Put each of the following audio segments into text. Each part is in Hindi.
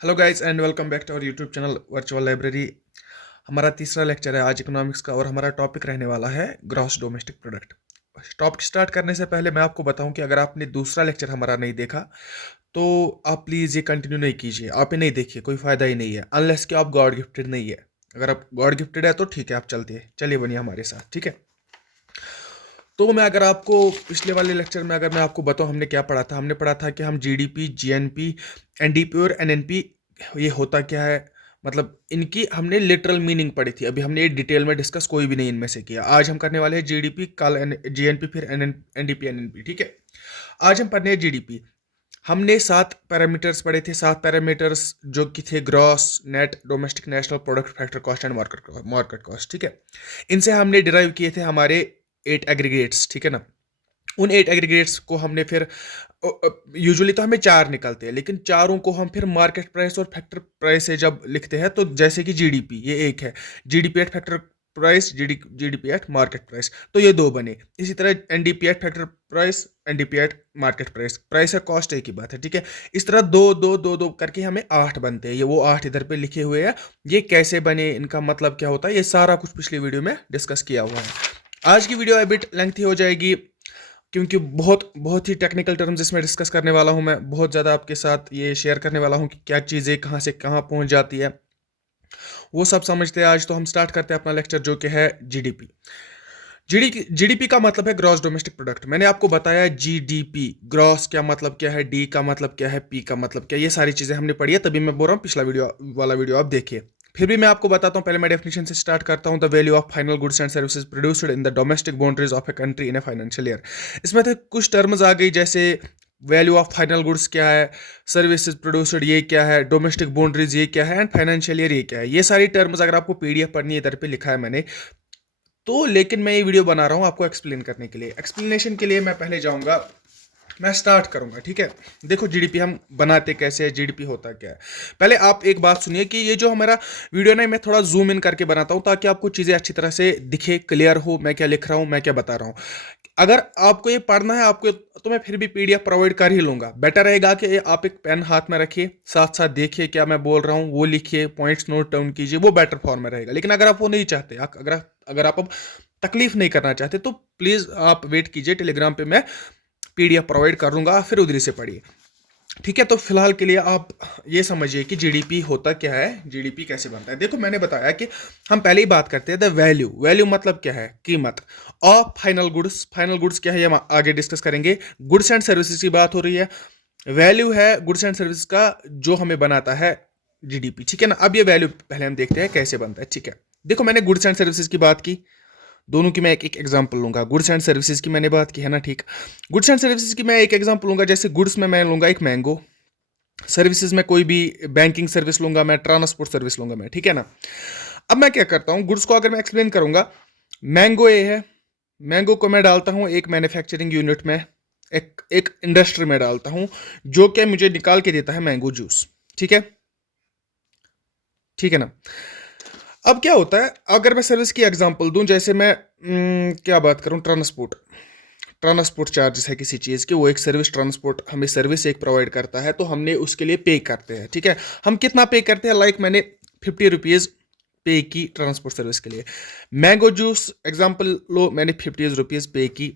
Hello guys and welcome back to our YouTube channel virtual library. हमारा तीसरा लेक्चर है आज इकोनॉमिक्स का और हमारा टॉपिक रहने वाला है gross domestic product. Topic start करने से पहले मैं आपको बताऊं कि अगर आपने दूसरा लेक्चर हमारा नहीं देखा तो आप प्लीज़ ये कंटिन्यू नहीं कीजिए, आप ये नहीं देखिए, कोई फ़ायदा ही नहीं है अनलेस कि आप गॉड गिफ्टेड नहीं है। अगर आप गॉड गिफ्टेड है तो ठीक है, आप चलिए बनिए हमारे साथ, ठीक है। तो मैं अगर आपको पिछले वाले लेक्चर में अगर मैं आपको बताऊं हमने क्या पढ़ा था, हमने पढ़ा था कि हम जीडीपी, जीएनपी, एनडीपी और एनएनपी ये होता क्या है, मतलब इनकी हमने लिटरल मीनिंग पढ़ी थी। अभी हमने ये डिटेल में डिस्कस कोई भी नहीं इनमें से किया। आज हम करने वाले हैं जीडीपी, कल जीएनपी, फिर एनडीपी, एनएनपी, ठीक है। आज हम पढ़ने हैं जीडीपी। हमने 7 पैरामीटर्स पढ़े थे, 7 पैरामीटर्स जो कि थे gross, net, domestic national product, factor cost and market cost, ठीक है। इनसे हमने डिराइव किए थे हमारे 8 एग्रीगेट्स, ठीक है ना। उन 8 एग्रीगेट्स को हमने फिर यूजुअली तो हमें 4 निकलते हैं, लेकिन चारों को हम फिर मार्केट प्राइस और फैक्टर प्राइस से जब लिखते हैं तो जैसे कि जीडीपी ये एक है, GDP at factor price, GDP at market price, तो ये 2 बने। इसी तरह NDP at factor price, NDP at market price, price है कॉस्ट एक ही बात है, ठीक है। इस तरह दो दो दो दो करके हमें 8 बनते हैं। ये वो 8 इधर पे लिखे हुए हैं। ये कैसे बने, इनका मतलब क्या होता है, ये सारा कुछ पिछली वीडियो में डिस्कस किया हुआ है। आज की वीडियो अबिट लेंथी हो जाएगी क्योंकि बहुत बहुत ही टेक्निकल टर्म्स इसमें डिस्कस करने वाला हूं मैं। बहुत ज़्यादा आपके साथ ये शेयर करने वाला हूं कि क्या चीज़ें कहां से कहां पहुंच जाती है, वो सब समझते हैं। आज तो हम स्टार्ट करते हैं अपना लेक्चर जो कि है जीडीपी। जीडीपी का मतलब है ग्रॉस डोमेस्टिक प्रोडक्ट। मैंने आपको बताया जीडीपी, ग्रॉस क्या मतलब क्या है, डी का मतलब क्या है, पी का मतलब क्या है, ये सारी चीज़ें हमने पढ़ी है, तभी मैं बोल रहा हूँ पिछला वीडियो आप देखिए। फिर भी मैं आपको बताता हूँ, पहले मैं डेफिनेशन से स्टार्ट करता हूँ। The value of final goods and services produced in the domestic boundaries of a country in a financial year. इसमें थे कुछ टर्म्स आ गई, जैसे वैल्यू ऑफ फाइनल गुड्स क्या है, सर्विसेज प्रोड्यूस्ड ये क्या है, डोमेस्टिक बाउंड्रीज ये क्या है, एंड फाइनेंशियल ईयर ये क्या है। ये सारी टर्म्स अगर आपको पीडीएफ पढ़नी है, इधर पे लिखा है मैंने तो, लेकिन मैं ये वीडियो बना रहा हूँ आपको एक्सप्लेन करने के लिए। एक्सप्लेनेशन के लिए मैं पहले जाऊँगा, मैं स्टार्ट करूंगा, ठीक है। देखो जीडीपी हम बनाते कैसे है, जीडीपी होता क्या है। पहले आप एक बात सुनिए कि ये जो हमारा वीडियो ना, मैं थोड़ा जूम इन करके बनाता हूं ताकि आपको चीज़ें अच्छी तरह से दिखे, क्लियर हो मैं क्या लिख रहा हूं, मैं क्या बता रहा हूं। अगर आपको ये पढ़ना है आपको, तो मैं फिर भी पीडीएफ प्रोवाइड कर ही लूंगा। बेटर रहेगा कि आप एक पेन हाथ में रखिए, साथ साथ देखिए क्या मैं बोल रहा हूँ, वो लिखिए, पॉइंट्स नोट डाउन कीजिए, वो बेटर फॉर्म में रहेगा। लेकिन अगर आप वो नहीं चाहते, अगर आप अब तकलीफ नहीं करना चाहते, तो प्लीज़ आप वेट कीजिए, टेलीग्राम पे मैं पीडीएफ प्रोवाइड कर दूंगा, फिर उधर से पढ़िए, ठीक है। तो फिलहाल के लिए आप ये समझिए कि जीडीपी होता क्या है, जीडीपी कैसे बनता है। देखो मैंने बताया कि हम पहले ही बात करते हैं द वैल्यू। वैल्यू मतलब क्या है, कीमत of final goods. Final goods क्या है ये हम आगे डिस्कस करेंगे। गुड्स एंड सर्विसेज की बात हो रही है, वैल्यू है गुड्स एंड सर्विसेज का जो हमें बनाता है जीडीपी, ठीक है ना। अब ये वैल्यू पहले हम देखते हैं कैसे बनता है, ठीक है। देखो मैंने गुड्स एंड सर्विसेज की बात की, दोनों की मैं एक एक एग्जांपल लूंगा। गुड्स एंड सर्विसेज की मैंने बात की है ना, ठीक। गुड्स एंड सर्विसेज की मैं एक एग्जांपल लूंगा, जैसे गुड्स में मैं लूंगा एक मैंगो, सर्विसेज में कोई भी बैंकिंग सर्विस लूंगा मैं, ट्रांसपोर्ट सर्विस लूंगा मैं, ठीक है ना। अब मैं क्या करता हूं, गुड्स को अगर मैं एक्सप्लेन करूंगा, मैंगो ए है, मैंगो को मैं डालता हूं एक मैन्युफैक्चरिंग यूनिट में, एक एक इंडस्ट्री में डालता हूं, जो कि मुझे निकाल के देता है मैंगो जूस, ठीक है, ठीक है ना। अब क्या होता है, अगर मैं सर्विस की एग्जांपल दूं, जैसे मैं क्या बात करूं, ट्रांसपोर्ट चार्जेस है किसी चीज़ की, वो एक सर्विस, ट्रांसपोर्ट हमें सर्विस एक प्रोवाइड करता है, तो हमने उसके लिए पे करते हैं, ठीक है। हम कितना पे करते हैं, लाइक मैंने 50 रुपीज़ पे की ट्रांसपोर्ट सर्विस के लिए। मैंगो जूस एग्जांपल लो, मैंने 50 रुपीज़ पे की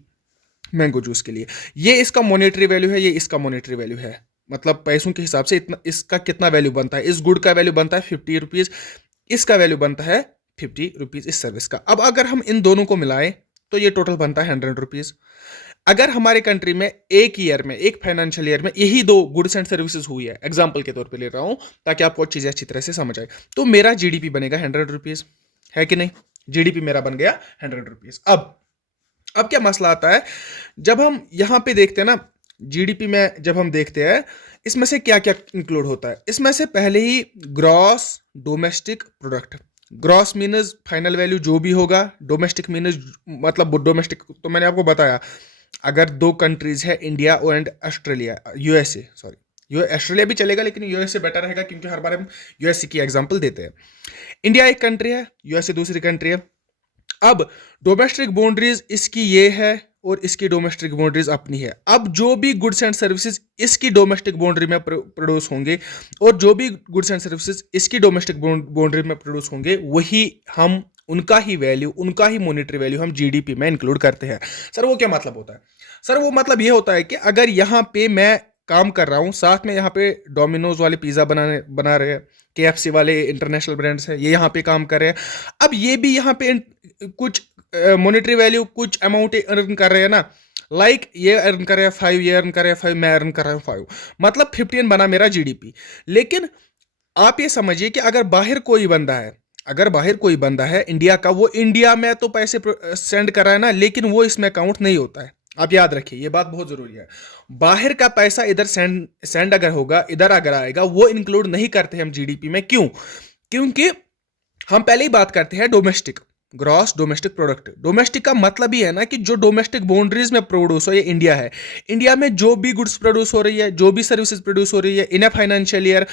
मैंगो जूस के लिए। ये इसका मॉनेटरी वैल्यू है, ये इसका मॉनेटरी वैल्यू है, मतलब पैसों के हिसाब से इतना इसका कितना वैल्यू बनता है। इस गुड का वैल्यू बनता है 50 रुपीज़, इसका वैल्यू बनता है 50 रुपीज़ इस सर्विस का। अब अगर हम इन दोनों को मिलाएं तो ये टोटल बनता है 100 रुपीज़। अगर हमारे कंट्री में एक ईयर में, एक फाइनेंशियल ईयर में यही 2 गुड्स एंड सर्विसेज हुई है, एग्जाम्पल के तौर पे ले रहा हूं ताकि आपको चीज़ें अच्छी तरह से समझ आए, तो मेरा जीडीपी बनेगा 100 रुपीज़, है कि नहीं। जीडीपी मेरा बन गया 100 रुपीज़। अब क्या मसला आता है, जब हम यहाँ पे देखते हैं ना जीडीपी में, जब हम देखते हैं इसमें से क्या क्या इंक्लूड होता है, इसमें से पहले ही gross domestic product. Gross minus final value जो भी होगा, डोमेस्टिक मीनस मतलब डोमेस्टिक, तो मैंने आपको बताया अगर 2 कंट्रीज है, India and Australia, USA, sorry Australia भी चलेगा लेकिन यूएसए बेटर रहेगा क्योंकि हर बार हम यूएसए की एग्जांपल देते हैं। इंडिया एक कंट्री है, यूएसए दूसरी कंट्री है। अब डोमेस्टिक बाउंड्रीज इसकी ये है और इसकी डोमेस्टिक बाउंड्रीज अपनी है। अब जो भी गुड्स एंड सर्विसेज इसकी डोमेस्टिक बाउंड्री में प्रोड्यूस होंगे और जो भी गुड्स एंड सर्विसेज इसकी डोमेस्टिक बाउंड्री में प्रोड्यूस होंगे, वही हम उनका ही वैल्यू, उनका ही मॉनेटरी वैल्यू हम जीडीपी में इंक्लूड करते हैं। सर वो क्या मतलब होता है? सर वो मतलब ये होता है कि अगर यहाँ पे मैं काम कर रहा हूँ, साथ में यहाँ पे डोमिनोज वाले पिज़्ज़ा बना रहे हैं, केएफसी वाले इंटरनेशनल ब्रांड्स हैं, ये यहाँ पे काम कर रहे हैं। अब ये भी यहाँ पे कुछ मॉनेटरी वैल्यू, कुछ अमाउंट अर्न कर रहे हैं ना। लाइक ये अर्न कर रहे हैं 5, ये अर्न कर रहे हैं 5, मैं अर्न कर रहा हूँ 5, मतलब 15 बना मेरा जीडीपी। लेकिन आप ये समझिए कि अगर बाहर कोई बंदा है, अगर बाहर कोई बंदा है इंडिया का, वो इंडिया में तो पैसे सेंड कर रहा है ना, लेकिन वो इसमें काउंट नहीं होता है। आप याद रखिए, ये बात बहुत जरूरी है। बाहर का पैसा इधर सेंड अगर होगा, इधर अगर आएगा, वो इंक्लूड नहीं करते हम जीडीपी में। क्यों? क्योंकि हम पहले ही बात करते हैं domestic, gross domestic product. Domestic का मतलब ही है ना कि जो डोमेस्टिक बाउंड्रीज में प्रोड्यूस हो, ये इंडिया है। इंडिया में जो भी गुड्स प्रोड्यूस हो रही है, जो भी सर्विसेज प्रोड्यूस हो रही है इन ए फाइनेंशियल ईयर,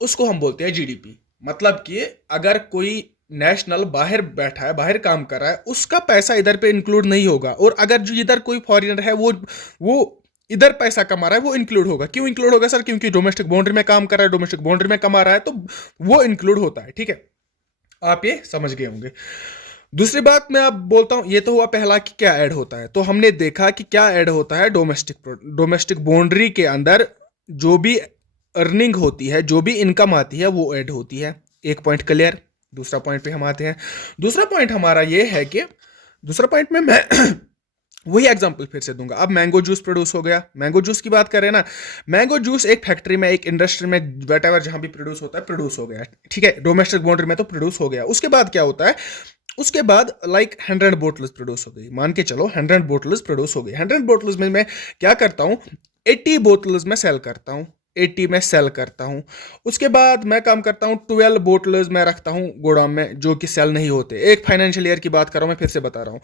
उसको हम बोलते हैं जीडीपी। मतलब कि अगर कोई नेशनल बाहर बैठा है, बाहर काम कर रहा है, उसका पैसा इधर पे इंक्लूड नहीं होगा। और अगर जो इधर कोई फॉरेनर है, वो इधर पैसा कमा रहा है, वो इंक्लूड होगा। क्यों इंक्लूड होगा सर? क्योंकि डोमेस्टिक बाउंड्री में काम कर रहा है, डोमेस्टिक बाउंड्री में कमा रहा है, तो वो इंक्लूड होता है। ठीक है, आप ये समझ गए होंगे। दूसरी बात मैं आप बोलता हूं, ये तो हुआ पहला कि क्या ऐड होता है। तो हमने देखा कि क्या ऐड होता है डोमेस्टिक बाउंड्री के अंदर जो भी अर्निंग होती है, जो भी इनकम आती है, वो ऐड होती है। एक पॉइंट क्लियर। दूसरा पॉइंट पे हम आते हैं। दूसरा पॉइंट हमारा ये है कि दूसरा पॉइंट में मैं वही एग्जांपल फिर से दूंगा। अब मैंगो जूस प्रोड्यूस हो गया, मैंगो जूस की बात करें ना, मैंगो जूस एक फैक्ट्री में, एक इंडस्ट्री में, वट जहां भी प्रोड्यूस होता है, प्रोड्यूस हो गया। ठीक है, डोमेस्टिक बाउंड्री में तो प्रोड्यूस हो गया। उसके बाद क्या होता है? उसके बाद लाइक 100 बोटल्स प्रोड्यूस हो गई, मान के चलो 100 बोटल्स प्रोड्यूस हो गई। 100 बोटल्स में मैं क्या करता हूँ? 80 बोटल्स में सेल करता हूँ, 80 में सेल करता हूँ। उसके बाद मैं काम करता हूँ 12 बोटल्स में रखता हूँ गोडाउन में, जो कि सेल नहीं होते। एक फाइनेंशियल ईयर की बात कर रहा हूँ, मैं फिर से बता रहा हूँ,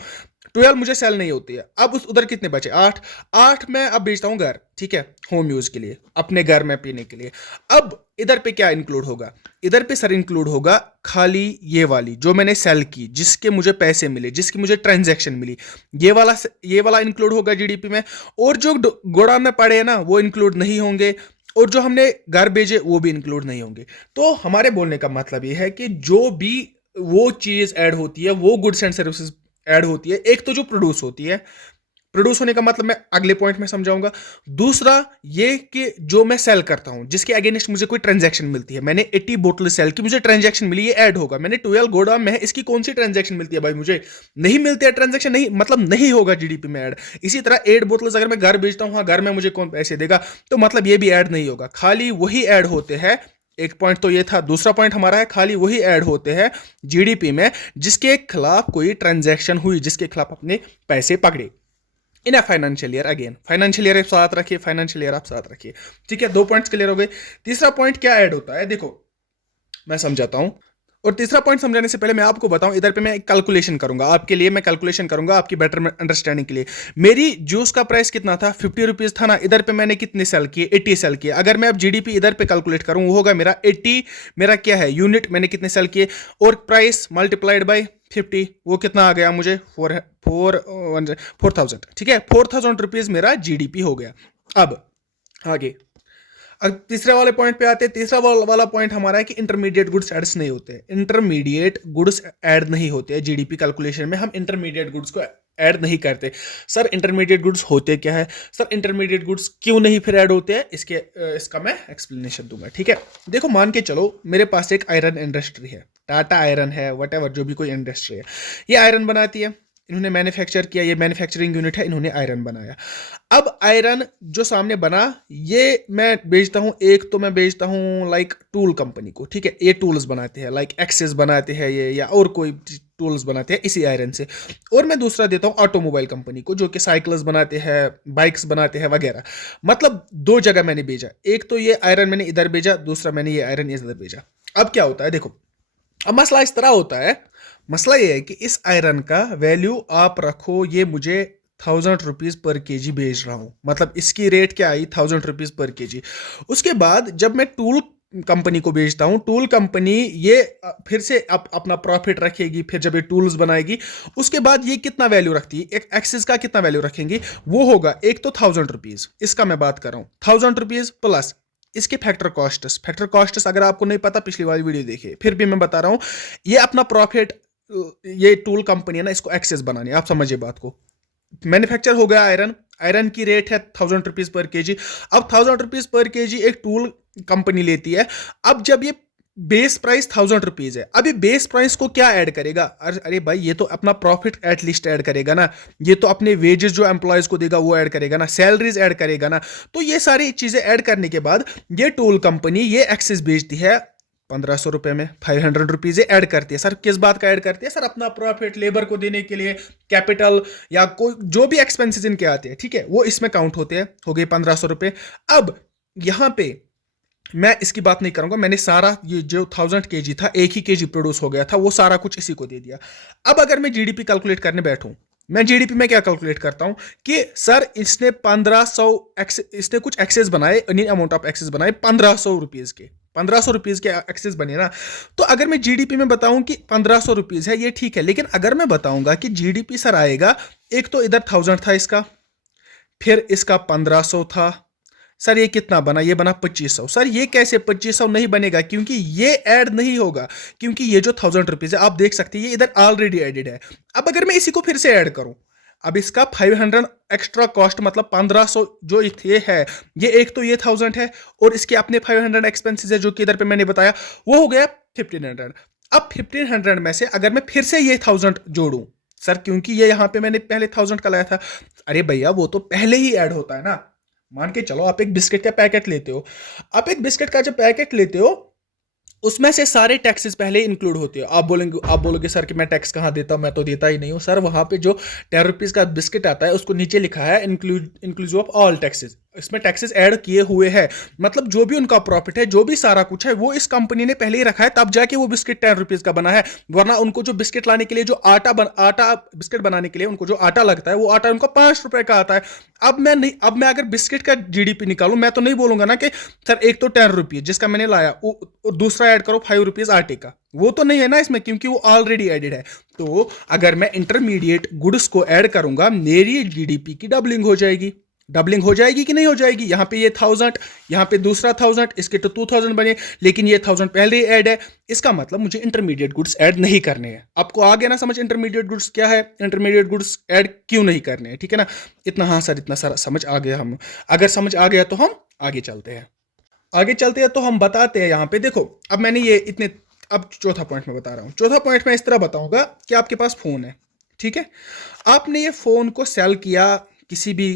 12 मुझे सेल नहीं होती है। अब उस उधर कितने बचे? 8 मैं अब बेचता हूँ घर, ठीक है, होम यूज के लिए, अपने घर में पीने के लिए। अब इधर पे क्या इंक्लूड होगा? इधर पे सर इंक्लूड होगा खाली ये वाली जो मैंने सेल की, जिसके मुझे पैसे मिले, जिसकी मुझे ट्रांजैक्शन मिली, ये वाला इंक्लूड होगा जीडीपी में। और जो गोडाउन में पड़े हैं ना, वो इंक्लूड नहीं होंगे। और जो हमने घर भेजे, वो भी इंक्लूड नहीं होंगे। तो हमारे बोलने का मतलब ये है कि जो भी वो चीज ऐड होती है, वो गुड्स एंड सर्विसेज ऐड होती है। एक तो जो प्रोड्यूस होती है, प्रोड्यूस होने का मतलब मैं अगले पॉइंट में समझाऊंगा। दूसरा ये कि जो मैं सेल करता हूं, जिसके अगेंस्ट मुझे कोई ट्रांजैक्शन मिलती है, मैंने 80 बोतल सेल की, मुझे ट्रांजैक्शन मिली, ये ऐड होगा। मैंने 12 गोडाउन में है, इसकी कौन सी ट्रांजैक्शन मिलती है भाई? मुझे नहीं मिलती है ट्रांजैक्शन, नहीं मतलब नहीं होगा जीडीपी में ऐड। इसी तरह 8 बोतल अगर मैं घर बेचता हूं, हाँ घर में मुझे कौन पैसे देगा, तो मतलब ये भी ऐड नहीं होगा। खाली वही ऐड होते हैं। एक पॉइंट तो ये था। दूसरा पॉइंट हमारा है, खाली वही ऐड होते हैं जीडीपी में जिसके खिलाफ कोई ट्रांजैक्शन हुई, जिसके खिलाफ अपने पैसे पकड़े in a financial year. Again financial year आप साथ रखिए, फाइनेंशियल ईयर आप साथ रखिए। ठीक है, 2 पॉइंट्स क्लियर हो गए। तीसरा पॉइंट क्या ऐड होता है, देखो मैं समझाता हूं। और तीसरा पॉइंट समझाने से पहले मैं आपको बताऊं, इधर पे मैं एक कैलकुलेशन करूंगा आपके लिए, मैं कैलकुलेशन करूंगा आपकी बेटर अंडरस्टैंडिंग के लिए। मेरी जूस का प्राइस कितना था? 50 रुपीज था ना। इधर पे मैंने कितने सेल किए? 80 सेल किए। अगर मैं अब जीडीपी इधर पे कैलकुलेट करूं, वो होगा मेरा 80, मेरा क्या है यूनिट, मैंने कितने सेल किए, और प्राइस मल्टीप्लाइड बाई 50, वो कितना आ गया मुझे? 4000। ठीक है, 4000 रुपीज मेरा जीडीपी हो गया। अब आगे, अब तीसरे वाले पॉइंट पे आते हैं। तीसरा वाला पॉइंट हमारा है कि इंटरमीडिएट गुड्स एड्स नहीं होते। इंटरमीडिएट गुड्स ऐड नहीं होते हैं जीडीपी कैलकुलेशन में। हम इंटरमीडिएट गुड्स को ऐड नहीं करते। सर इंटरमीडिएट गुड्स होते क्या है? सर इंटरमीडिएट गुड्स क्यों नहीं फिर ऐड होते हैं, इसका मैं एक्सप्लेनेशन दूंगा। ठीक है, देखो मान के चलो मेरे पास एक आयरन इंडस्ट्री है, टाटा आयरन है, वट जो भी कोई इंडस्ट्री है, ये आयरन बनाती है, इन्होंने मैन्युफैक्चर किया, ये मैन्युफैक्चरिंग यूनिट है, इन्होंने आयरन बनाया। अब आयरन जो सामने बना, ये मैं बेचता हूँ। एक तो मैं बेचता हूँ लाइक टूल कंपनी को, ठीक है, ये टूल्स बनाते हैं, लाइक एक्सेस बनाते हैं ये, या और कोई टूल्स बनाते हैं इसी आयरन से। और मैं दूसरा देता हूँ ऑटोमोबाइल कंपनी को, जो कि साइकिल्स बनाते हैं, बाइक्स बनाते हैं वगैरह। मतलब 2 जगह मैंने भेजा। एक तो ये आयरन मैंने इधर भेजा, दूसरा मैंने ये आयरन इधर भेजा। अब क्या होता है, देखो अब मसला इस तरह होता है। मसला ये है कि इस आयरन का वैल्यू आप रखो, ये मुझे 1000 रुपीज पर केजी बेच रहा हूं, मतलब इसकी रेट क्या आई? 1000 रुपीज पर केजी। उसके बाद जब मैं टूल कंपनी को बेचता हूं, टूल कंपनी ये फिर से अपना प्रॉफिट रखेगी, फिर जब ये टूल्स बनाएगी उसके बाद ये कितना वैल्यू रखती है, एक एक्सिस का कितना वैल्यू रखेंगी, वो होगा एक तो 1000 रुपीज, इसका मैं बात कर रहा हूं 1000 रुपीज प्लस इसके फैक्टर कॉस्ट्स अगर आपको नहीं पता पिछली वाली वीडियो देखिए, फिर भी मैं बता रहा हूं, ये अपना प्रॉफिट, ये टूल कंपनी है ना, इसको एक्सेस बनानी है, आप समझिए बात को। मैन्युफैक्चर हो गया आयरन, आयरन की रेट है 1000 रुपीज पर केजी। अब 1000 रुपीज पर केजी एक टूल कंपनी लेती है। अब जब ये बेस प्राइस 1000 रुपीज है, अभी बेस प्राइस को क्या ऐड करेगा, अरे भाई ये तो अपना प्रॉफिट एटलीस्ट ऐड करेगा ना, ये तो अपने वेजेस जो एम्प्लॉयज को देगा वो ऐड करेगा ना, सैलरीज ऐड करेगा ना। तो ये सारी चीजें ऐड करने के बाद ये टूल कंपनी ये एक्सेस बेचती है 1500 रुपए में, 500 रुपीज ऐड करती है। सर किस बात का ऐड करती है, सर अपना प्रॉफिट लेबर को देने के लिए, कैपिटल या कोई जो भी एक्सपेंसेस इनके आते हैं, ठीक है, वो इसमें काउंट होते हैं, हो गए 1500 रुपए। अब यहां पे मैं इसकी बात नहीं करूंगा, मैंने सारा ये जो 1000 kg था, एक ही केजी प्रोड्यूस हो गया था, वो सारा कुछ इसी को दे दिया। अब अगर मैं जीडीपी कैलकुलेट करने बैठूं, मैं जीडीपी में क्या कैलकुलेट करता हूं कि सर इसने 1500 इसने कुछ एक्सेस बनाए, अमाउंट ऑफ एक्सेस बनाए 1500 रुपीज के, 1500 रुपीज के एक्सेस बने ना। तो अगर मैं जीडीपी में बताऊं कि 1500 रुपीज है, ये ठीक है, लेकिन अगर मैं बताऊंगा कि जीडीपी सर आएगा, एक तो इधर 1000 था इसका, फिर इसका 1500 था, सर ये कितना बना, ये बना 2500। सर ये कैसे 2500 नहीं बनेगा, क्योंकि ये ऐड नहीं होगा, क्योंकि ये जो 1000 रुपीज है आप देख सकते हैं ये इधर ऑलरेडी एडेड है। अब अगर मैं इसी को फिर से ऐड करूं, अब इसका 500 एक्स्ट्रा कॉस्ट, मतलब 1500 जो ये है, ये एक तो ये 1000 है और इसके अपने 500 एक्सपेंसेस है जो कि इधर पे मैंने बताया, वो हो गया 1500। अब 1500 में से अगर मैं फिर से ये 1000 जोड़ूं, सर क्योंकि ये यहां पे मैंने पहले 1000 का लाया था, अरे भैया वो तो पहले ही ऐड होता है ना। मान के चलो आप एक बिस्किट का पैकेट लेते हो, आप एक बिस्किट का जब पैकेट लेते हो उसमें से सारे टैक्सेस पहले इंक्लूड होते हैं। आप बोलोगे सर कि मैं टैक्स कहाँ देता हूँ, मैं तो देता ही नहीं हूँ। सर वहां पे जो 10 रुपीज का बिस्किट आता है उसको नीचे लिखा है इंक्लूसिव ऑफ ऑल टैक्सेस, इसमें टैक्सेस ऐड किए हुए हैं, मतलब जो भी उनका प्रॉफिट है, जो भी सारा कुछ है, वो इस कंपनी ने पहले ही रखा है, तब जाके वो बिस्किट 10 रुपीज का बना है। वरना उनको जो बिस्किट लाने के लिए जो आटा बिस्किट बनाने के लिए उनको जो आटा लगता है, वो आटा उनको 5 रुपए का आता है। अब मैं अगर बिस्किट का जीडीपी निकालूं, मैं तो नहीं बोलूंगा ना कि सर एक तो 10 रुपीज जिसका मैंने लाया, और दूसरा ऐड करो 5 रुपीज आटे का, वो तो नहीं है ना इसमें, क्योंकि वो ऑलरेडी एडेड है। तो अगर मैं इंटरमीडिएट गुड्स को ऐड करूंगा, मेरी जीडीपी की डबलिंग हो जाएगी। डबलिंग हो जाएगी कि नहीं हो जाएगी, यहां पे ये 1000, यहां पे दूसरा 1000, इसके तो 2000 बने, लेकिन ये 1000 पहले ही ऐड है, इसका मतलब मुझे इंटरमीडिएट गुड्स ऐड नहीं करने हैं। आपको आ गया ना समझ इंटरमीडिएट गुड्स क्या है, इंटरमीडिएट गुड्स ऐड क्यों नहीं करने हैं, ठीक है ना। इतना, हाँ सर इतना सारा समझ आ गया, हम अगर समझ आ गया तो हम आगे चलते हैं। तो हम बताते हैं, यहां पे देखो, अब मैंने ये इतने, अब चौथा पॉइंट मैं बता रहा हूं। चौथा पॉइंट मैं इस तरह बताऊंगा कि आपके पास फोन है, ठीक है, आपने ये फोन को सेल किया किसी भी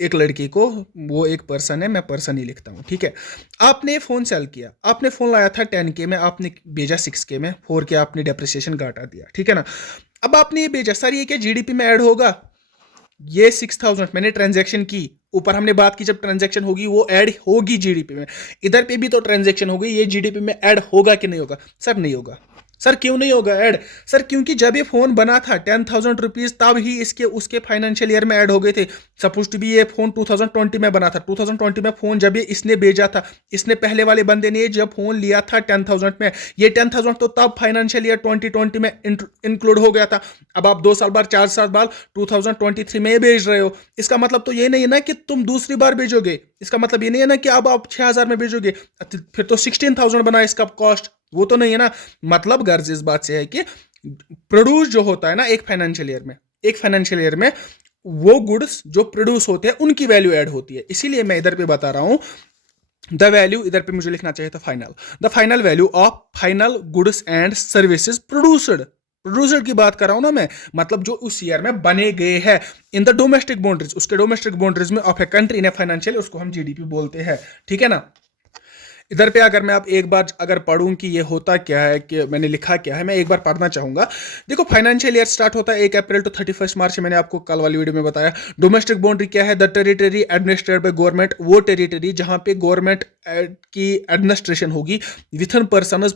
एक लड़की को, वो एक पर्सन है, मैं पर्सन ही लिखता हूँ, ठीक है। आपने ये फोन सेल किया, आपने फोन लाया था 10K में, आपने भेजा 6K में, 4K आपने डेप्रिसिएशन घाटा दिया, ठीक है ना। अब आपने ये भेजा, सर ये क्या जीडीपी में ऐड होगा, ये 6000 मैंने ट्रांजैक्शन की, ऊपर हमने बात की जब ट्रांजैक्शन होगी वो ऐड होगी जीडीपी में, इधर पे भी तो ट्रांजैक्शन होगी, ये जीडीपी में ऐड होगा कि नहीं होगा, सर नहीं होगा। सर क्यों नहीं होगा ऐड, सर क्योंकि जब ये फोन बना था 10,000 रुपीज, तब ही इसके उसके फाइनेंशियल ईयर में ऐड हो गए थे। सपोज टू बी ये फोन 2020 में बना था, 2020 में फोन जब ये इसने भेजा था, इसने पहले वाले बंदे ने जब फोन लिया था 10,000 में, ये 10,000 तो तब फाइनेंशियल ईयर 2020 में इंक्लूड हो गया था। अब आप 2 साल बाद 4 साल बाद 2023 में भेज रहे हो, इसका मतलब तो ये नहीं है ना कि तुम दूसरी बार भेजोगे, इसका मतलब ये नहीं है ना कि अब आप 6,000 में भेजोगे, फिर तो 16,000 बना इसका कॉस्ट, वो तो नहीं है ना। मतलब गर्ज इस बात से है कि प्रोड्यूस जो होता है ना एक फाइनेंशियल ईयर में वो गुड्स जो प्रोड्यूस होते हैं उनकी वैल्यू ऐड होती है। इसीलिए मैं इधर पे बता रहा हूं द वैल्यू, इधर पे मुझे लिखना चाहिए था final, the final value of final goods and services produced की बात कर रहा हूं ना मैं, मतलब जो उस ईयर में बने गए हैं इन द डोमेस्टिक बाउंड्रीज, उसके डोमेस्टिक बाउंड्रीज में of a country in a financial, उसको हम जीडीपी बोलते हैं, ठीक है ना। इधर पे अगर मैं आप एक बार अगर पढ़ूं कि ये होता क्या है, कि मैंने लिखा क्या है, मैं एक बार पढ़ना चाहूंगा। देखो फाइनेंशियल ईयर स्टार्ट होता है 1 अप्रैल टू 31 मार्च, मैंने आपको कल वाली वीडियो में बताया। डोमेस्टिक बाउंड्री क्या है, the territory administrated by government, वो टेरिटरी जहां पे गवर्नमेंट की एडमिनिस्ट्रेशन होगी within persons